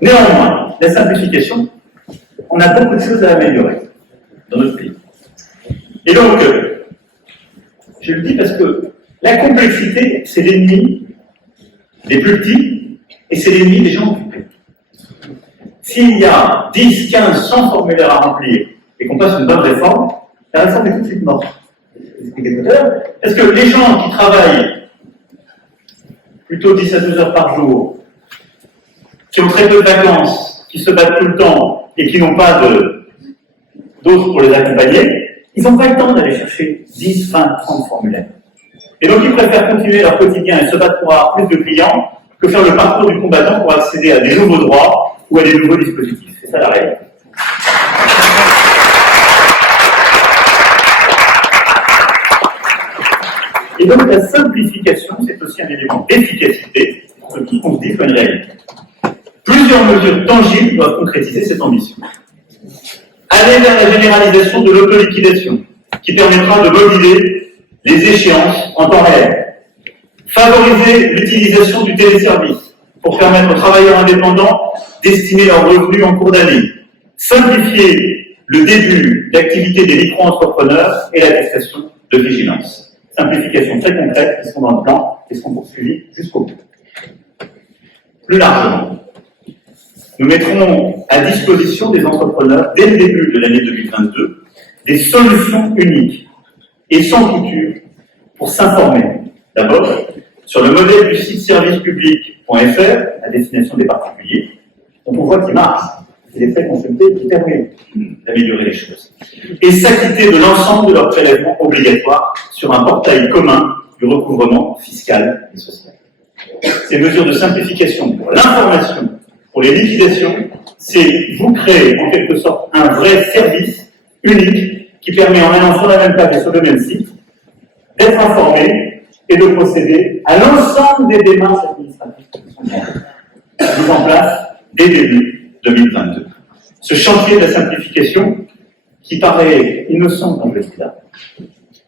Néanmoins, la simplification, on a beaucoup de choses à améliorer dans notre pays. Et donc, je le dis parce que la complexité, c'est l'ennemi des plus petits et c'est l'ennemi des gens occupés. S'il y a 10, 15, 100 formulaires à remplir et qu'on passe une bonne réforme, la réforme est tout de suite morte. Parce que les gens qui travaillent plutôt 10 à 12 heures par jour, qui ont très peu de vacances, qui se battent tout le temps et qui n'ont pas d'autres pour les accompagner, ils n'ont pas le temps d'aller chercher 10, 20, 30 formulaires. Et donc ils préfèrent continuer leur quotidien et se battre pour avoir plus de clients que faire le parcours du combattant pour accéder à des nouveaux droits ou à des nouveaux dispositifs. C'est ça la règle. Et donc la simplification, c'est aussi un élément d'efficacité, ce qui consiste en une réalité. Plusieurs mesures tangibles doivent concrétiser cette ambition. Aller vers la généralisation de l'autoliquidation, qui permettra de moduler les échéances en temps réel. Favoriser l'utilisation du téléservice pour permettre aux travailleurs indépendants d'estimer leurs revenus en cours d'année. Simplifier le début d'activité des micro-entrepreneurs et l'attestation de vigilance. Simplifications très concrètes qui sont dans le plan et seront poursuivies jusqu'au bout. Plus largement, nous mettrons à disposition des entrepreneurs, dès le début de l'année 2022, des solutions uniques et sans couture pour s'informer. D'abord, sur le modèle du site servicepublic.fr à destination des particuliers, dont on voit qu'il marche, qu'il est très consulté et qui permet d'améliorer les choses. Et s'acquitter de l'ensemble de leurs prélèvements obligatoires sur un portail commun du recouvrement fiscal et social. Ces mesures de simplification pour l'information, pour les liquidations, c'est vous créer en quelque sorte un vrai service unique qui permet en allant sur la même page et sur le même site d'être informé et de procéder à l'ensemble des démarches administratives qui sont mises en place dès début 2022. Ce chantier de la simplification, qui paraît innocent dans le là,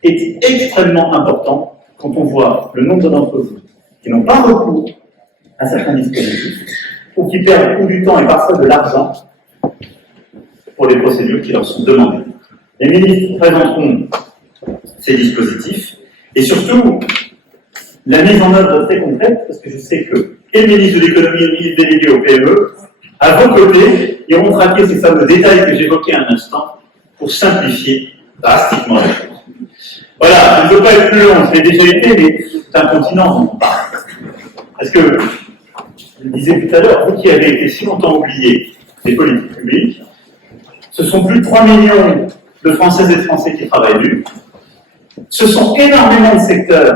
est extrêmement important quand on voit le nombre d'entre vous qui n'ont pas recours à certains dispositifs ou qui perdent du temps et parfois de l'argent pour les procédures qui leur sont demandées. Les ministres présenteront ces dispositifs et surtout la mise en œuvre très concrète, parce que je sais que et le ministre de l'économie et le ministre délégué au PME, à vos côtés, iront traquer ces fameux détails que j'évoquais un instant pour simplifier drastiquement les choses. Voilà, je ne veux pas être plus long, je l'ai déjà été, mais c'est un continent dont on parle. Parce que, je le disais tout à l'heure, vous qui avez été si longtemps oubliés des politiques publiques, ce sont plus de 3 millions de Françaises et de Français qui travaillent nu. Ce sont énormément de secteurs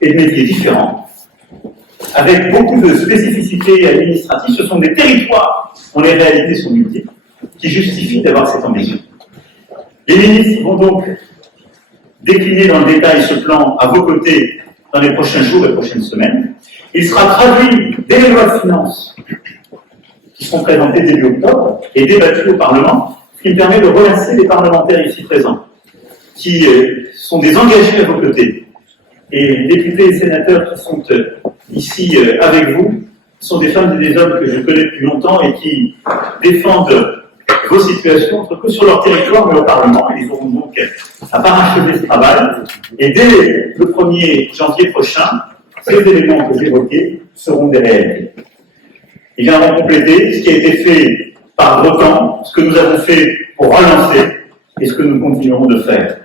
et de métiers différents, avec beaucoup de spécificités administratives. Ce sont des territoires dont les réalités sont multiples, qui justifient d'avoir cette ambition. Les ministres vont donc décliner dans le détail ce plan à vos côtés dans les prochains jours et prochaines semaines. Il sera traduit dès les lois de finances qui seront présentées début octobre et débattues au Parlement, ce qui me permet de remercier les parlementaires ici présents, qui sont des engagés à vos côtés. Et les députés et sénateurs qui sont ici avec vous sont des femmes et des hommes que je connais depuis longtemps et qui défendent vos situations, entre que sur leur territoire, mais au Parlement. Ils auront donc à parachever ce travail. Et dès le 1er janvier prochain, ces éléments que j'évoquais seront des réalités. Ils viendront compléter ce qui a été fait par gros temps, ce que nous avons fait pour relancer et ce que nous continuerons de faire.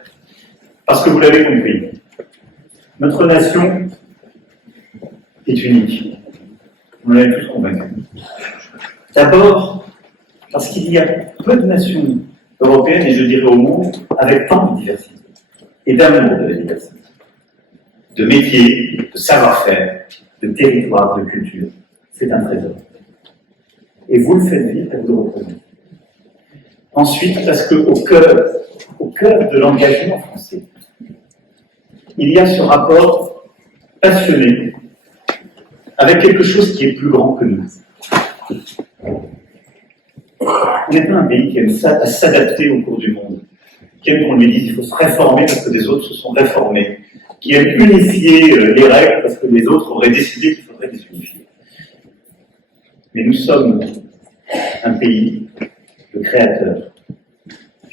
Parce que vous l'avez compris, notre nation est unique. On l'avez tous convaincu. D'abord, parce qu'il y a peu de nations européennes, et je dirais au monde, avec tant de diversité, et d'amour de la diversité, de métiers, de savoir-faire, de territoire, de culture. C'est un trésor. Et vous le faites vivre et vous le représentez. Ensuite, parce qu'au cœur de l'engagement français, il y a ce rapport passionné avec quelque chose qui est plus grand que nous. On n'est pas un pays qui aime s'adapter au cours du monde, qui aime qu'on lui dise qu'il faut se réformer parce que les autres se sont réformés, qui aime unifier les règles parce que les autres auraient décidé qu'il faudrait les unifier. Mais nous sommes un pays de créateurs,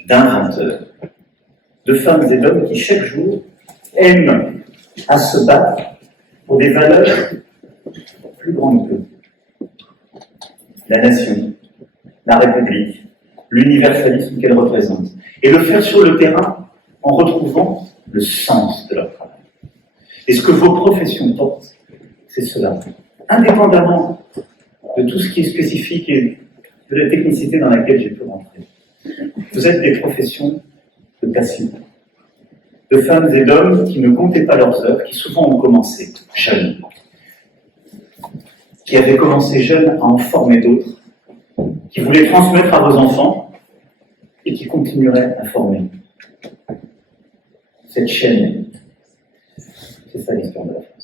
d'inventeurs, de femmes et d'hommes qui chaque jour aiment à se battre pour des valeurs plus grandes qu'eux. La nation, la République, l'universalisme qu'elle représente. Et le faire sur le terrain en retrouvant le sens de leur travail. Et ce que vos professions portent, c'est cela. Indépendamment de tout ce qui est spécifique et de la technicité dans laquelle j'ai pu rentrer. Vous êtes des professions de passion. De femmes et d'hommes qui ne comptaient pas leurs heures, qui souvent ont commencé jeunes. Qui avaient commencé jeunes à en former d'autres, qui voulaient transmettre à vos enfants et qui continueraient à former. Cette chaîne C'est ça l'histoire de la France.